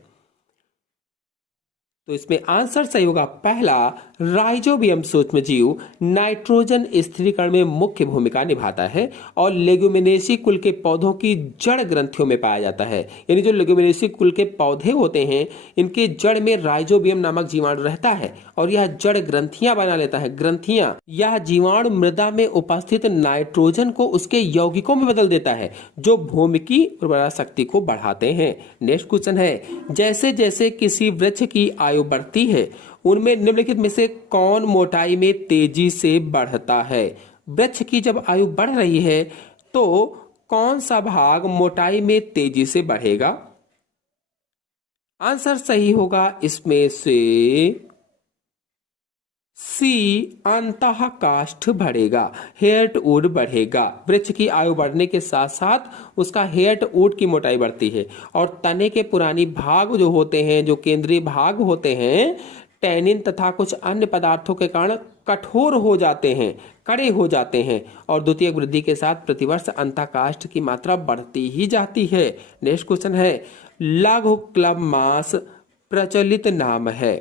तो इसमें आंसर सही होगा पहला, राइजोबियम सूक्ष्मजीव नाइट्रोजन स्थिरीकरण में मुख्य भूमिका निभाता है और लेग्यूमिनेसी कुल के पौधों की जड़ ग्रंथियों में पाया जाता है। यानी जो लेग्यूमिनेसी कुल के पौधे होते हैं इनके जड़ में राइजोबियम नामक जीवाणु रहता है और यह जड़ ग्रंथियां बना लेता है। ग्रंथियां, यह जीवाणु मृदा में उपस्थित नाइट्रोजन को उसके यौगिकों में बदल देता है जो भूमि की उर्वरा शक्ति को बढ़ाते हैं। नेक्स्ट क्वेश्चन है, जैसे जैसे किसी वृक्ष की आयु बढ़ती है उनमें निम्नलिखित में से कौन मोटाई में तेजी से बढ़ता है? वृक्ष की जब आयु बढ़ रही है तो कौन सा भाग मोटाई में तेजी से बढ़ेगा? आंसर सही होगा इसमें से सी, अंतः काष्ठ बढ़ेगा, हेयर्ट वुड बढ़ेगा। वृक्ष की आयु बढ़ने के साथ साथ उसका हेयर्ट वुड की मोटाई बढ़ती है और तने के पुरानी भाग जो होते हैं, जो केंद्रीय भाग होते हैं, टैनिन तथा कुछ अन्य पदार्थों के कारण कठोर हो जाते हैं, कड़े हो जाते हैं और द्वितीयक वृद्धि के साथ प्रतिवर्ष अंतःकाष्ठ की मात्रा बढ़ती ही जाती है। नेक्स्ट क्वेश्चन है, लघु क्लब मास प्रचलित नाम है।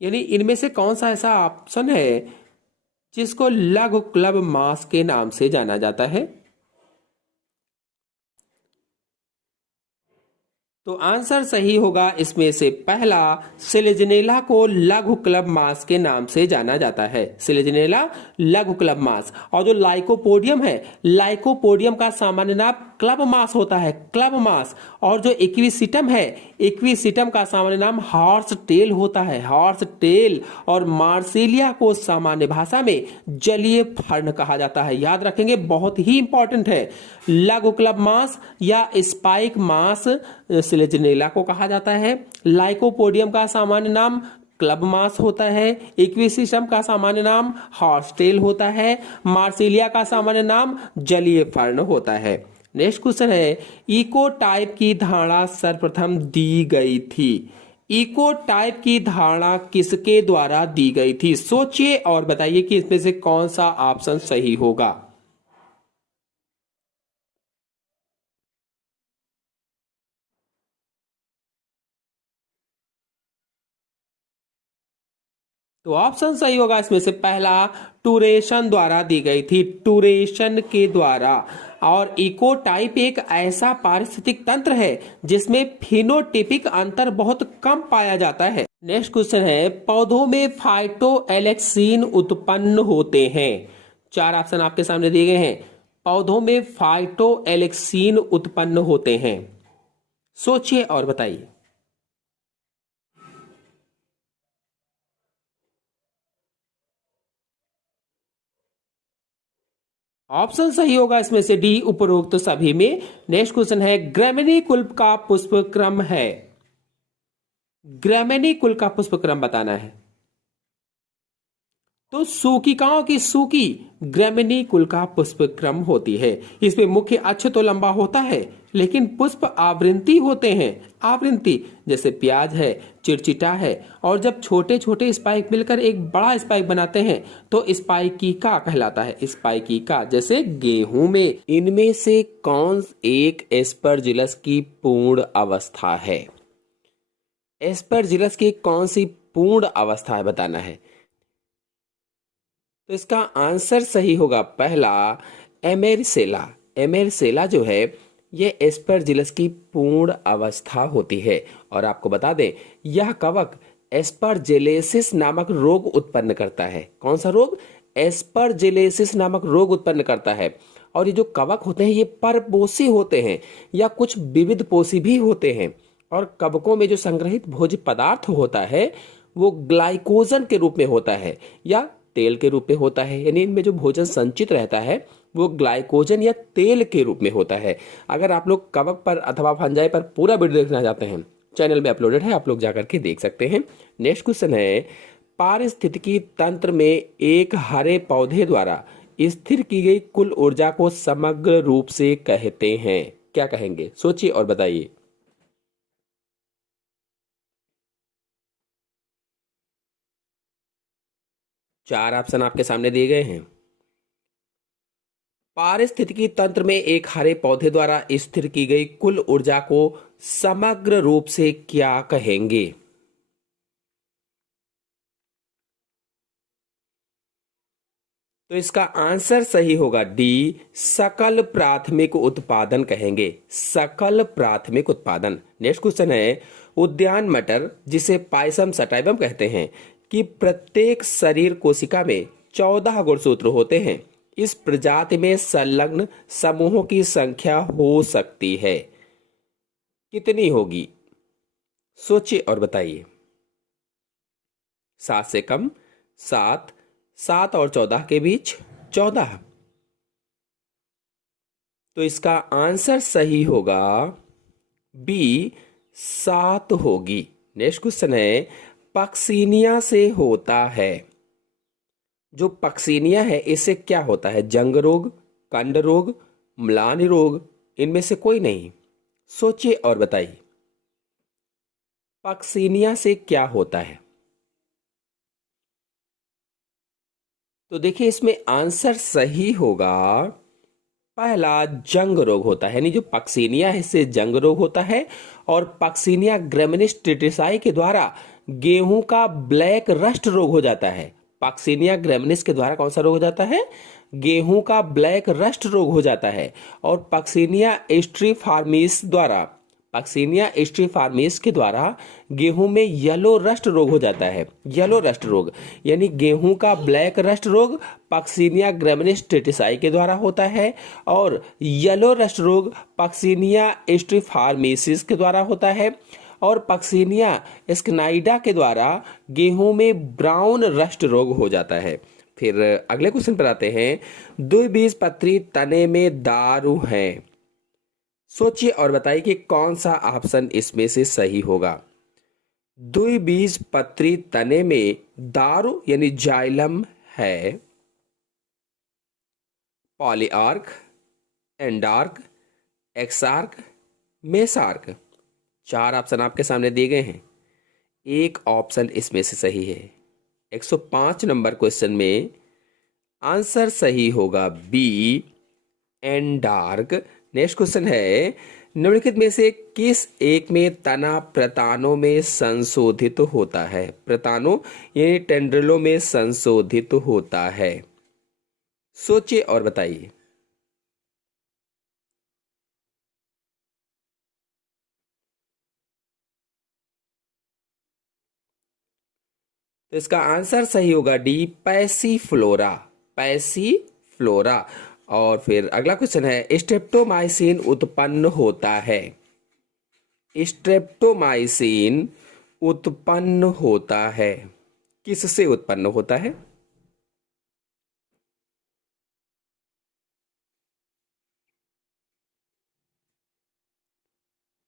यानी इनमें से कौन सा ऐसा ऑप्शन है जिसको लघु क्लब मास के नाम से जाना जाता है? तो आंसर सही होगा इसमें से पहला, सिलेजनेला को लघु क्लब मास के नाम से जाना जाता है। सिलेजनेला लघु क्लब मास। और जो लाइकोपोडियम है, लाइकोपोडियम का सामान्य नाम क्लब मास होता है, क्लब मास। और जो इक्विसिटम है, इक्विसिटम का सामान्य नाम हॉर्स टेल होता है, हॉर्स टेल। और मार्सिलिया को सामान्य भाषा में जलीय फर्न कहा जाता है। याद रखेंगे, बहुत ही इंपॉर्टेंट है। लघु क्लब मास या स्पाइक मास सिलेजनेला को कहा जाता है। लाइकोपोडियम का सामान्य नाम क्लब मास होता है। इक्विसिटम का सामान्य नाम हॉर्सटेल होता है। मार्सिलिया का सामान्य नाम जलीय फर्न होता है। नेक्स्ट क्वेश्चन है, इको टाइप की धारणा सर्वप्रथम दी गई थी। इको टाइप की धारणा किसके द्वारा दी गई थी? सोचिए और बताइए कि इसमें से कौन सा ऑप्शन सही होगा। तो ऑप्शन सही होगा इसमें से पहला, टूरेशन द्वारा दी गई थी, टूरेशन के द्वारा। और इकोटाइप एक ऐसा पारिस्थितिक तंत्र है जिसमें फिनोटिपिक अंतर बहुत कम पाया जाता है। नेक्स्ट क्वेश्चन है, पौधों में फाइटोएलेक्सिन उत्पन्न होते हैं। चार ऑप्शन आपके सामने दिए गए हैं। पौधों में फाइटोएलेक्सिन उत्पन्न होते हैं, सोचिए और बताइए। ऑप्शन सही होगा इसमें से डी, उपरोक्त सभी में। नेक्स्ट क्वेश्चन है, ग्रेमिनी कुल का पुष्प क्रम है। ग्रेमिनी कुल का पुष्प क्रम बताना है। तो सूकिकाओं की सूकी ग्रेमिनी कुल का पुष्प क्रम होती है। इसमें मुख्य अक्ष तो लंबा होता है, लेकिन पुष्प आवृत्ति होते हैं। आवृत्ति जैसे प्याज है, चिड़चिटा है, और जब छोटे छोटे स्पाइक मिलकर एक बड़ा स्पाइक बनाते हैं तो स्पाइकिका कहलाता है। स्पाइकिका जैसे गेहूं में। इनमें से कौन एक एस्परजिलस की पूर्ण अवस्था है? एस्परजिलस की कौन सी पूर्ण अवस्था है बताना है। तो इसका आंसर सही होगा पहला, एमेरसेला। एमेरसेला जो है ये एस्परजिलस की पूर्ण अवस्था होती है। और आपको बता दें, यह कवक एस्परजिलेसिस नामक रोग उत्पन्न करता है। कौन सा रोग? एस्परजिलेसिस नामक रोग उत्पन्न करता है। और ये जो कवक होते हैं ये परपोषी होते हैं या कुछ विविध पोषी भी होते हैं। और कवकों में जो संग्रहित भोज्य पदार्थ होता है वो ग्लाइकोजन के रूप में होता है या तेल के रूप में होता है। यानी इनमें जो भोजन संचित रहता है वो ग्लाइकोजन या तेल के रूप में होता है। अगर आप लोग कवक पर अथवा फंजाई पर पूरा वीडियो देखना चाहते हैं, चैनल में अपलोडेड है, आप लोग जाकर के देख सकते हैं। नेक्स्ट क्वेश्चन है, पारिस्थितिकी तंत्र में एक हरे पौधे द्वारा स्थिर की गई कुल ऊर्जा को समग्र रूप से कहते हैं। क्या कहेंगे? सोचिए और बताइए। चार ऑप्शन आपके सामने दिए गए हैं। पारिस्थितिकी तंत्र में एक हरे पौधे द्वारा स्थिर की गई कुल ऊर्जा को समग्र रूप से क्या कहेंगे? तो इसका आंसर सही होगा डी, सकल प्राथमिक उत्पादन कहेंगे। सकल प्राथमिक उत्पादन। नेक्स्ट क्वेश्चन है, उद्यान मटर जिसे पायसम सटाइवम कहते हैं कि प्रत्येक शरीर कोशिका में 14 गुणसूत्र होते हैं। इस प्रजाति में संलग्न समूहों की संख्या हो सकती है, कितनी होगी? सोचिए और बताइए। 7 से कम, 7, 7 और 14 के बीच 14। तो इसका आंसर सही होगा बी, 7 होगी। नेक्स्ट क्वेश्चन है, पक्सीनिया से होता है। जो पक्सीनिया है इससे क्या होता है? जंग रोग, कंड रोग, म्लान रोग, इनमें से कोई नहीं। सोचिए और बताइए, पक्सीनिया से क्या होता है? तो देखिए इसमें आंसर सही होगा पहला, जंग रोग होता है। यानी जो पक्सीनिया है इससे जंग रोग होता है। और पक्सीनिया ग्रेमिनिस ट्रिटिसाई के द्वारा गेहूं का ब्लैक रस्ट रोग हो जाता है। पक्सीनिया ग्रेमिनिस के द्वारा कौन सा रोग हो जाता है? गेहूं का ब्लैक रस्ट रोग हो जाता है। और पक्सीनिया एस्ट्रीफार्मिस द्वारा, पक्सीनिया एस्ट्रीफार्मिस के द्वारा गेहूं में येलो रस्ट रोग हो जाता है। येलो रस्ट रोग यानी गेहूं का ब्लैक रस्ट रोग पक्सीनिया ग्रेमिनिस ट्रिटिसाई के द्वारा होता है। और येलो रस्ट रोग पक्सीनिया एस्ट्रीफार्मिसिस के द्वारा होता है। और पक्सीनिया स्कनाइडा के द्वारा गेहूं में ब्राउन रस्ट रोग हो जाता है। फिर अगले क्वेश्चन पर आते हैं, द्विबीजपत्री तने में दारू है। सोचिए और बताइए कि कौन सा ऑप्शन इसमें से सही होगा। द्विबीजपत्री तने में दारू यानी जाइलम है। पॉलीआर्क, एंडार्क, एक्सार्क, मेसार्क। चार ऑप्शन आपके सामने दिए गए हैं। एक ऑप्शन इसमें से सही है। 105 नंबर क्वेश्चन में आंसर सही होगा बी, एंडार्क। नेक्स्ट क्वेश्चन है, निम्नलिखित में से किस एक में तना प्रतानों में संशोधित होता है? प्रतानों यानी टेंड्रिलों में संशोधित होता है। सोचिए और बताइए। तो इसका आंसर सही होगा डी, पैसीफ्लोरा। पैसीफ्लोरा। और फिर अगला क्वेश्चन है, स्ट्रेप्टोमाइसिन उत्पन्न होता है। स्ट्रेप्टोमाइसिन उत्पन्न होता है, किससे उत्पन्न होता है?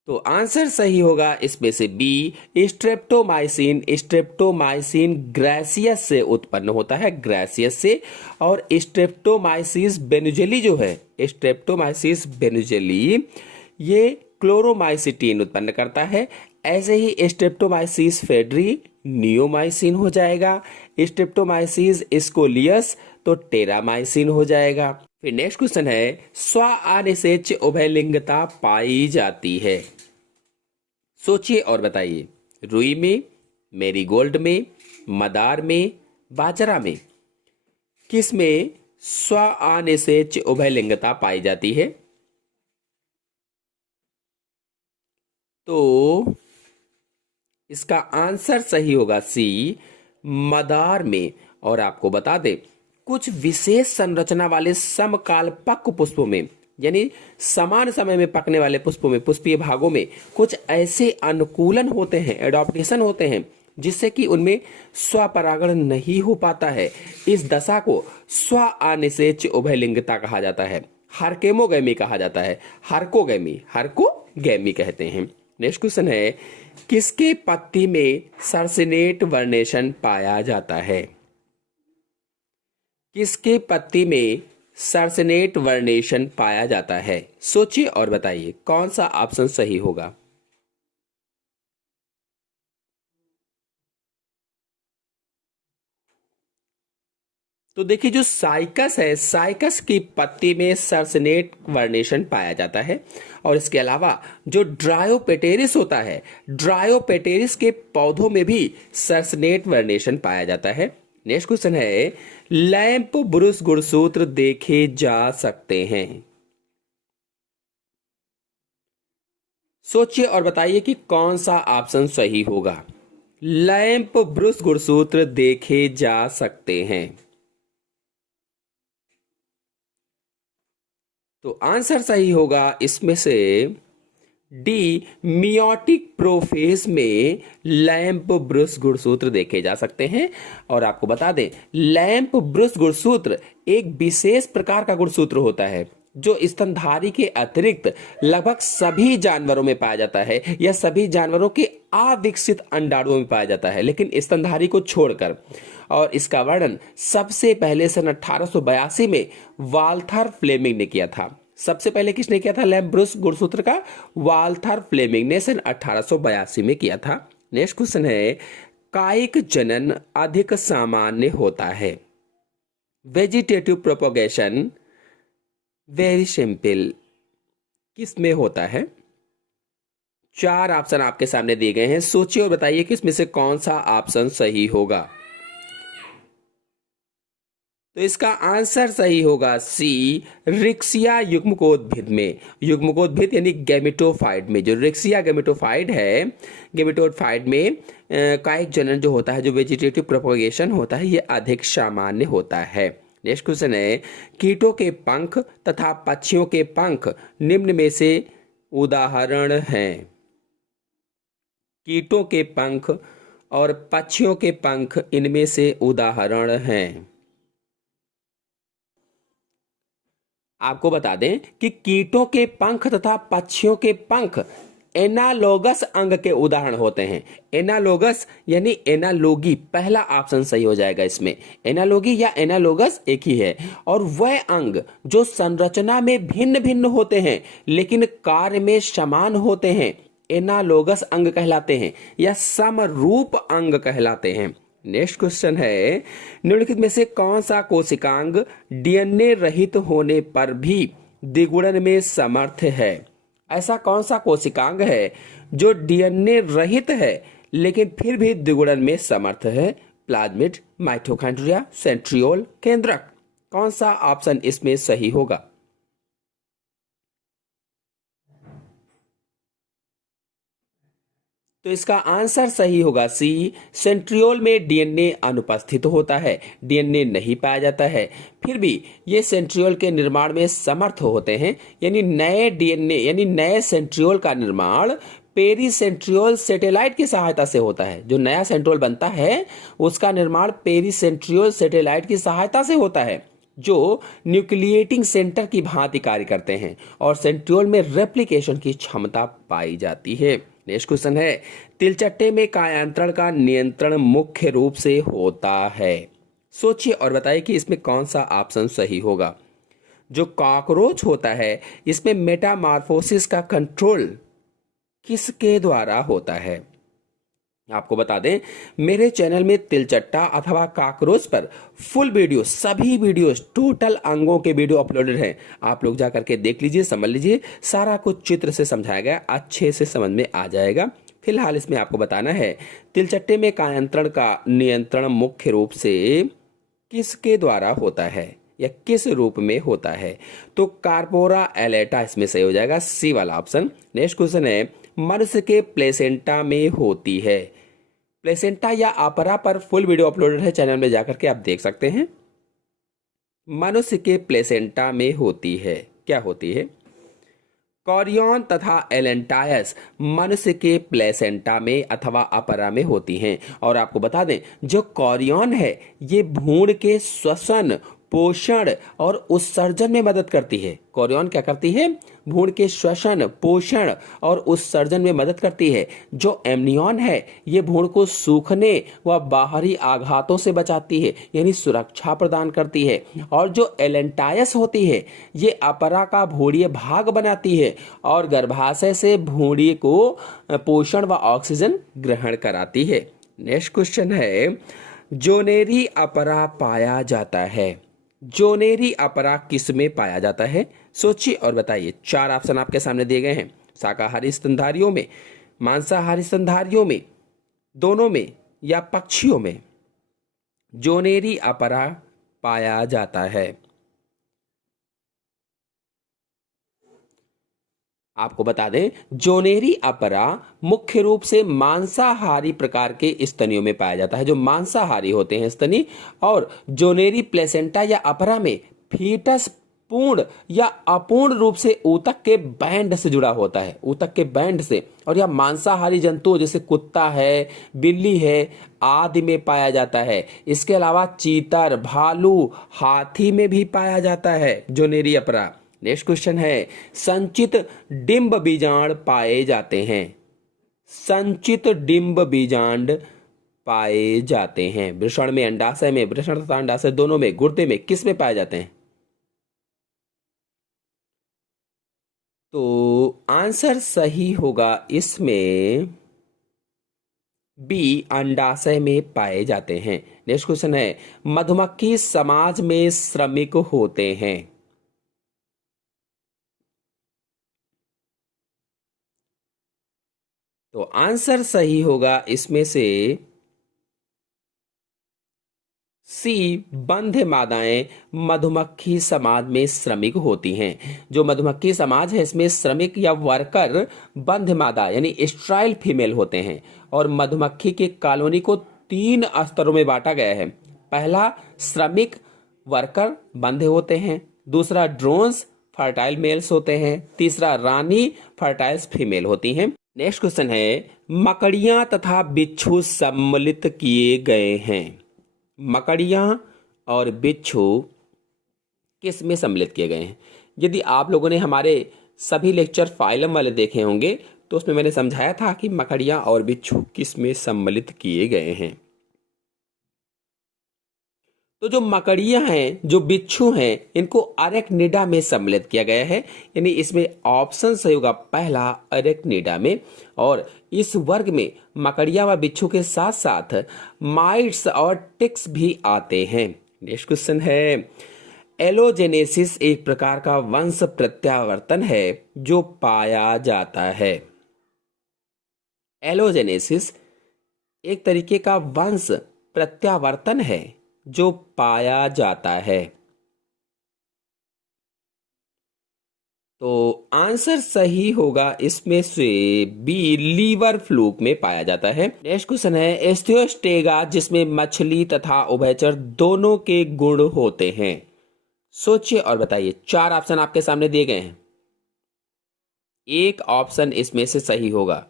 तो आंसर सही होगा इसमें से बी, स्ट्रेप्टोमाइसिन। स्ट्रेप्टोमाइसिन ग्रेसियस से उत्पन्न होता है, ग्रेसियस से। और स्ट्रेप्टोमाइसिस बेनुजेली जो है, स्ट्रेप्टोमाइसिस बेनुजेली, ये क्लोरोमाइसिटीन उत्पन्न करता है। ऐसे ही स्ट्रेप्टोमाइसिस फेड्री नियोमाइसिन हो जाएगा। स्ट्रेप्टोमाइसिस स्कोलियस तो टेरामाइसिन हो जाएगा। फिर नेक्स्ट क्वेश्चन है, स्व अनिषेच उभयलिंगता पाई जाती है। सोचिए और बताइए। रुई में, मेरीगोल्ड में, मदार में, बाजरा में, किस में स्व अनिषेच उभयलिंगता पाई जाती है? तो इसका आंसर सही होगा सी, मदार में। और आपको बता दें, कुछ विशेष संरचना वाले समकालपक्व पुष्पों में, यानी समान समय में पकने वाले पुष्पों में, पुष्पीय भागों में कुछ ऐसे अनुकूलन होते हैं, एडॉप्टेशन होते हैं, जिससे कि उनमें स्वपरागण नहीं हो पाता है। इस दशा को स्व अनिषेच उभयलिंगता कहा जाता है, हार्केमोगैमी कहा जाता है, हार्कोगैमी, हार्कोगैमी कहते हैं। नेक्स्ट क्वेश्चन है, किसके पत्ती में सर्सिनेट वर्नेशन पाया जाता है? किसके पत्ती में सर्सिनेट वर्नेशन पाया जाता है? सोचिए और बताइए कौन सा ऑप्शन सही होगा। तो देखिए, जो साइकस है, साइकस की पत्ती में सर्सिनेट वर्नेशन पाया जाता है। और इसके अलावा जो ड्रायोपेटेरिस होता है, ड्रायोपेटेरिस के पौधों में भी सर्सिनेट वर्नेशन पाया जाता है। नेक्स्ट क्वेश्चन है, लैंप ब्रुश गुणसूत्र देखे जा सकते हैं। सोचिए और बताइए कि कौन सा ऑप्शन सही होगा। लैंप ब्रुश गुणसूत्र देखे जा सकते हैं। तो आंसर सही होगा इसमें से डी, मियोटिक प्रोफेज में लैंप ब्रुश गुणसूत्र देखे जा सकते हैं। और आपको बता दें, लैंप ब्रुश गुणसूत्र एक विशेष प्रकार का गुणसूत्र होता है जो स्तनधारी के अतिरिक्त लगभग सभी जानवरों में पाया जाता है, या सभी जानवरों के अविकसित अंडाणुओं में पाया जाता है, लेकिन स्तनधारी को छोड़कर। और इसका वर्णन सबसे पहले सन 1882 में वाल्थर फ्लेमिंग ने किया था। सबसे पहले किसने किया था लैंप ब्रुश गुणसूत्र का? वाल्थर फ्लेमिंग ने सन 1882 में किया था। नेक्स्ट क्वेश्चन है, कायिक जनन अधिक सामान्य होता है। वेजिटेटिव प्रोपोगेशन वेरी सिंपल किस में होता है? चार ऑप्शन आपके सामने दिए गए हैं, सोचिए और बताइए कि इसमें से कौन सा ऑप्शन सही होगा। तो इसका आंसर सही होगा सी, रिक्सिया युग्मकोद्भिद में। युग्मकोद्भिद यानी गैमेटोफाइट में, जो रिक्सिया गैमेटोफाइट है, गैमेटोफाइट में कायिक जनन जो होता है, जो वेजिटेटिव प्रोपोगेशन होता है, ये अधिक सामान्य होता है। नेक्स्ट क्वेश्चन है, कीटों के पंख तथा पक्षियों के पंख निम्न में से उदाहरण हैं। कीटों के पंख और पक्षियों के पंख इनमें से उदाहरण हैं। आपको बता दें कि कीटों के पंख तथा पक्षियों के पंख एनालोगस अंग के उदाहरण होते हैं। एनालोगस यानी एनालोगी, पहला ऑप्शन सही हो जाएगा इसमें। एनालोगी या एनालोगस एक ही है। और वह अंग जो संरचना में भिन्न भिन्न होते हैं लेकिन कार्य में समान होते हैं, एनालोगस अंग कहलाते हैं या समरूप अंग कहलाते हैं। नेक्स्ट क्वेश्चन है, निम्नलिखित में से कौन सा कोशिकांग डीएनए रहित होने पर भी द्विगुणन में समर्थ है? ऐसा कौन सा कोशिकांग है जो डीएनए रहित है लेकिन फिर भी द्विगुणन में समर्थ है? प्लाज्मिड, माइटोकॉन्ड्रिया, सेंट्रियोल, केंद्रक। कौन सा ऑप्शन इसमें सही होगा? तो इसका आंसर सही होगा सी, सेंट्रियोल में डीएनए अनुपस्थित होता है, डीएनए नहीं पाया जाता है, फिर भी ये सेंट्रियोल के निर्माण में समर्थ होते हैं। यानी नए डीएनए यानी नए सेंट्रियोल का निर्माण पेरीसेंट्रियोल सैटेलाइट की सहायता से होता है। जो नया सेंट्रियोल बनता है उसका निर्माण पेरीसेंट्रियोल सैटेलाइट की सहायता से होता है, जो न्यूक्लिएटिंग सेंटर की भांति कार्य करते हैं और सेंट्रियोल में रेप्लिकेशन की क्षमता पाई जाती है। नेक्स्ट क्वेश्चन है, तिलचट्टे में कायांतरण का नियंत्रण मुख्य रूप से होता है? सोचिए और बताइए कि इसमें कौन सा ऑप्शन सही होगा। जो कॉकरोच होता है इसमें मेटामॉर्फोसिस का कंट्रोल किसके द्वारा होता है? आपको बता दें, मेरे चैनल में तिलचट्टा अथवा कॉकरोच पर फुल वीडियो, सभी वीडियोस, टोटल अंगों के वीडियो अपलोडेड हैं। आप लोग जा करके देख लीजिए, समझ लीजिए, सारा कुछ चित्र से समझाया गया, अच्छे से समझ में आ जाएगा। फिलहाल इसमें आपको बताना है तिलचट्टे में कायांतरण का नियंत्रण मुख्य रूप से किसके द्वारा होता है या किस रूप में होता है? तो कार्पोरा एलेटा इसमें सही हो जाएगा, सी वाला ऑप्शन। नेक्स्ट क्वेश्चन है, मनुष्य के प्लेसेंटा में होती है? प्लेसेंटा या अपरा पर फुल वीडियो अपलोडेड है, चैनल में जाकर के आप देख सकते हैं। मनुष्य के प्लेसेंटा में होती है, क्या होती है? कॉरियन तथा एलेंटायस मनुष्य के प्लेसेंटा में अथवा अपरा में होती हैं। और आपको बता दें, जो कॉरियन है ये भ्रूण के श्वसन, पोषण और उत्सर्जन में मदद करती है। कॉरियन क्या करती है? भ्रूण के श्वसन, पोषण और उत्सर्जन में मदद करती है। जो एम्नियन है ये भ्रूण को सूखने व बाहरी आघातों से बचाती है, यानी सुरक्षा प्रदान करती है। और जो एलेंटायस होती है ये अपरा का भ्रूणीय भाग बनाती है और गर्भाशय से भ्रूणीय को पोषण व ऑक्सीजन ग्रहण कराती है। नेक्स्ट क्वेश्चन है, जोनेरी अपरा पाया जाता है? जोनेरी अपरा किस में पाया जाता है? सोचिए और बताइए। 4 ऑप्शन आपके सामने दिए गए हैं। शाकाहारी स्तनधारियों में, मांसाहारी स्तनधारियों में, दोनों में या पक्षियों में जोनेरी अपरा पाया जाता है? आपको बता दें, जोनेरी अपरा मुख्य रूप से मांसाहारी प्रकार के स्तनियों में पाया जाता है, जो मांसाहारी होते हैं स्तनी। और जोनेरी प्लेसेंटा या अपरा में फीटस पूर्ण या अपूर्ण रूप से ऊतक के बैंड से जुड़ा होता है, ऊतक के बैंड से। और यह मांसाहारी जंतु जैसे कुत्ता है, बिल्ली है आदि में पाया जाता है। इसके अलावा चीतर, भालू, हाथी में भी पाया जाता है जोनेरी अपरा। नेक्स्ट क्वेश्चन है, संचित डिंब बीजांड पाए जाते हैं? संचित डिंब बीजांड पाए जाते हैं वृषण में, अंडाशय में, वृषण तथा अंडाशय दोनों में, गुर्दे में, किस में पाए जाते हैं? तो आंसर सही होगा इसमें बी, अंडाशय में पाए जाते हैं। नेक्स्ट क्वेश्चन है, मधुमक्खी समाज में श्रमिक होते हैं? तो आंसर सही होगा इसमें से सी, बंध मादाएं मधुमक्खी समाज में श्रमिक होती हैं। जो मधुमक्खी समाज है इसमें श्रमिक या वर्कर बंध मादा यानी स्ट्राइल फीमेल होते हैं। और मधुमक्खी के कॉलोनी को 3 स्तरों में बांटा गया है। पहला, श्रमिक वर्कर बंधे होते हैं। दूसरा, ड्रोन्स फर्टाइल मेल्स होते हैं। तीसरा, रानी फर्टाइल्स फीमेल होती हैं। नेक्स्ट क्वेश्चन है, मकड़ियां तथा बिच्छू सम्मिलित किए गए हैं? मकड़ियां और बिच्छू किस में सम्मिलित किए गए हैं? यदि आप लोगों ने हमारे सभी लेक्चर फाइलम वाले देखे होंगे तो उसमें मैंने समझाया था कि मकड़ियां और बिच्छू किस में सम्मिलित किए गए हैं। तो जो मकड़ियां हैं, जो बिच्छू हैं, इनको अरेक्निडा में सम्मिलित किया गया है। यानी इसमें ऑप्शन सही होगा पहला, अरेक्निडा में। और इस वर्ग में मकड़ियां व बिच्छू के साथ साथ माइट्स और टिक्स भी आते हैं। नेक्स्ट क्वेश्चन है, एलोजेनेसिस एक प्रकार का वंश प्रत्यावर्तन है जो पाया जाता है। एलोजेनेसिस एक तरीके का वंश प्रत्यावर्तन है जो पाया जाता है। तो आंसर सही होगा इसमें से बी, लीवर फ्लूक में पाया जाता है। नेक्स्ट क्वेश्चन है एस्थियोस्टेगा जिसमें मछली तथा उभयचर दोनों के गुण होते हैं। सोचिए और बताइए। 4 ऑप्शन आपके सामने दिए गए हैं, एक ऑप्शन इसमें से सही होगा।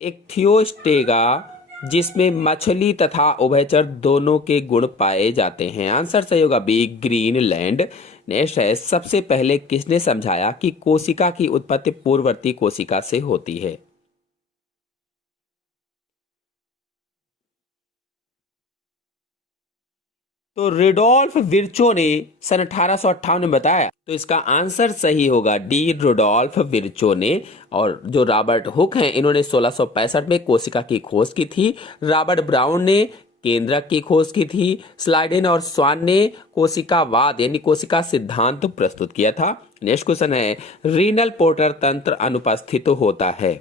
इक्थियोस्टेगा जिसमें मछली तथा उभयचर दोनों के गुण पाए जाते हैं। आंसर सही होगा बी, ग्रीनलैंड। नेक्स्ट है सबसे पहले किसने समझाया कि कोशिका की उत्पत्ति पूर्ववर्ती कोशिका से होती है। तो रुडोल्फ विर्चो ने सन 1858 में बताया, तो इसका आंसर सही होगा डी, रुडोल्फ विर्चो ने। और जो रॉबर्ट हुक हैं इन्होंने 1665 में कोशिका की खोज की थी। रॉबर्ट ब्राउन ने केंद्रक की खोज की थी। स्लाइडेन और स्वान ने कोशिकावाद यानी कोशिका सिद्धांत प्रस्तुत किया था। नेक्स्ट क्वेश्चन है रीनल पोर्टर तंत्र अनुपस्थित होता है।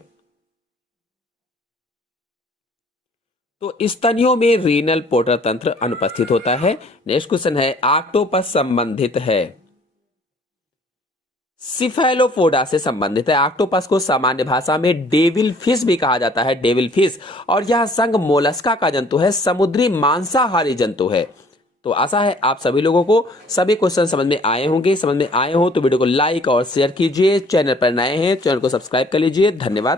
तो स्तनियों में रीनल पोर्टर तंत्र अनुपस्थित होता है। नेक्स्ट क्वेश्चन है ऑक्टोपस संबंधित है, सिफेलोपोडा से संबंधित है। ऑक्टोपस को सामान्य भाषा में डेविल फिश भी कहा जाता है, डेविल फिश। और यह संघ मोलस्का का जंतु है, समुद्री मांसाहारी जंतु है। तो आशा है आप सभी लोगों को सभी क्वेश्चन समझ में आए होंगे। समझ में आए हो तो वीडियो को लाइक और शेयर कीजिए। चैनल पर नए हैं चैनल को सब्सक्राइब कर लीजिए। धन्यवाद।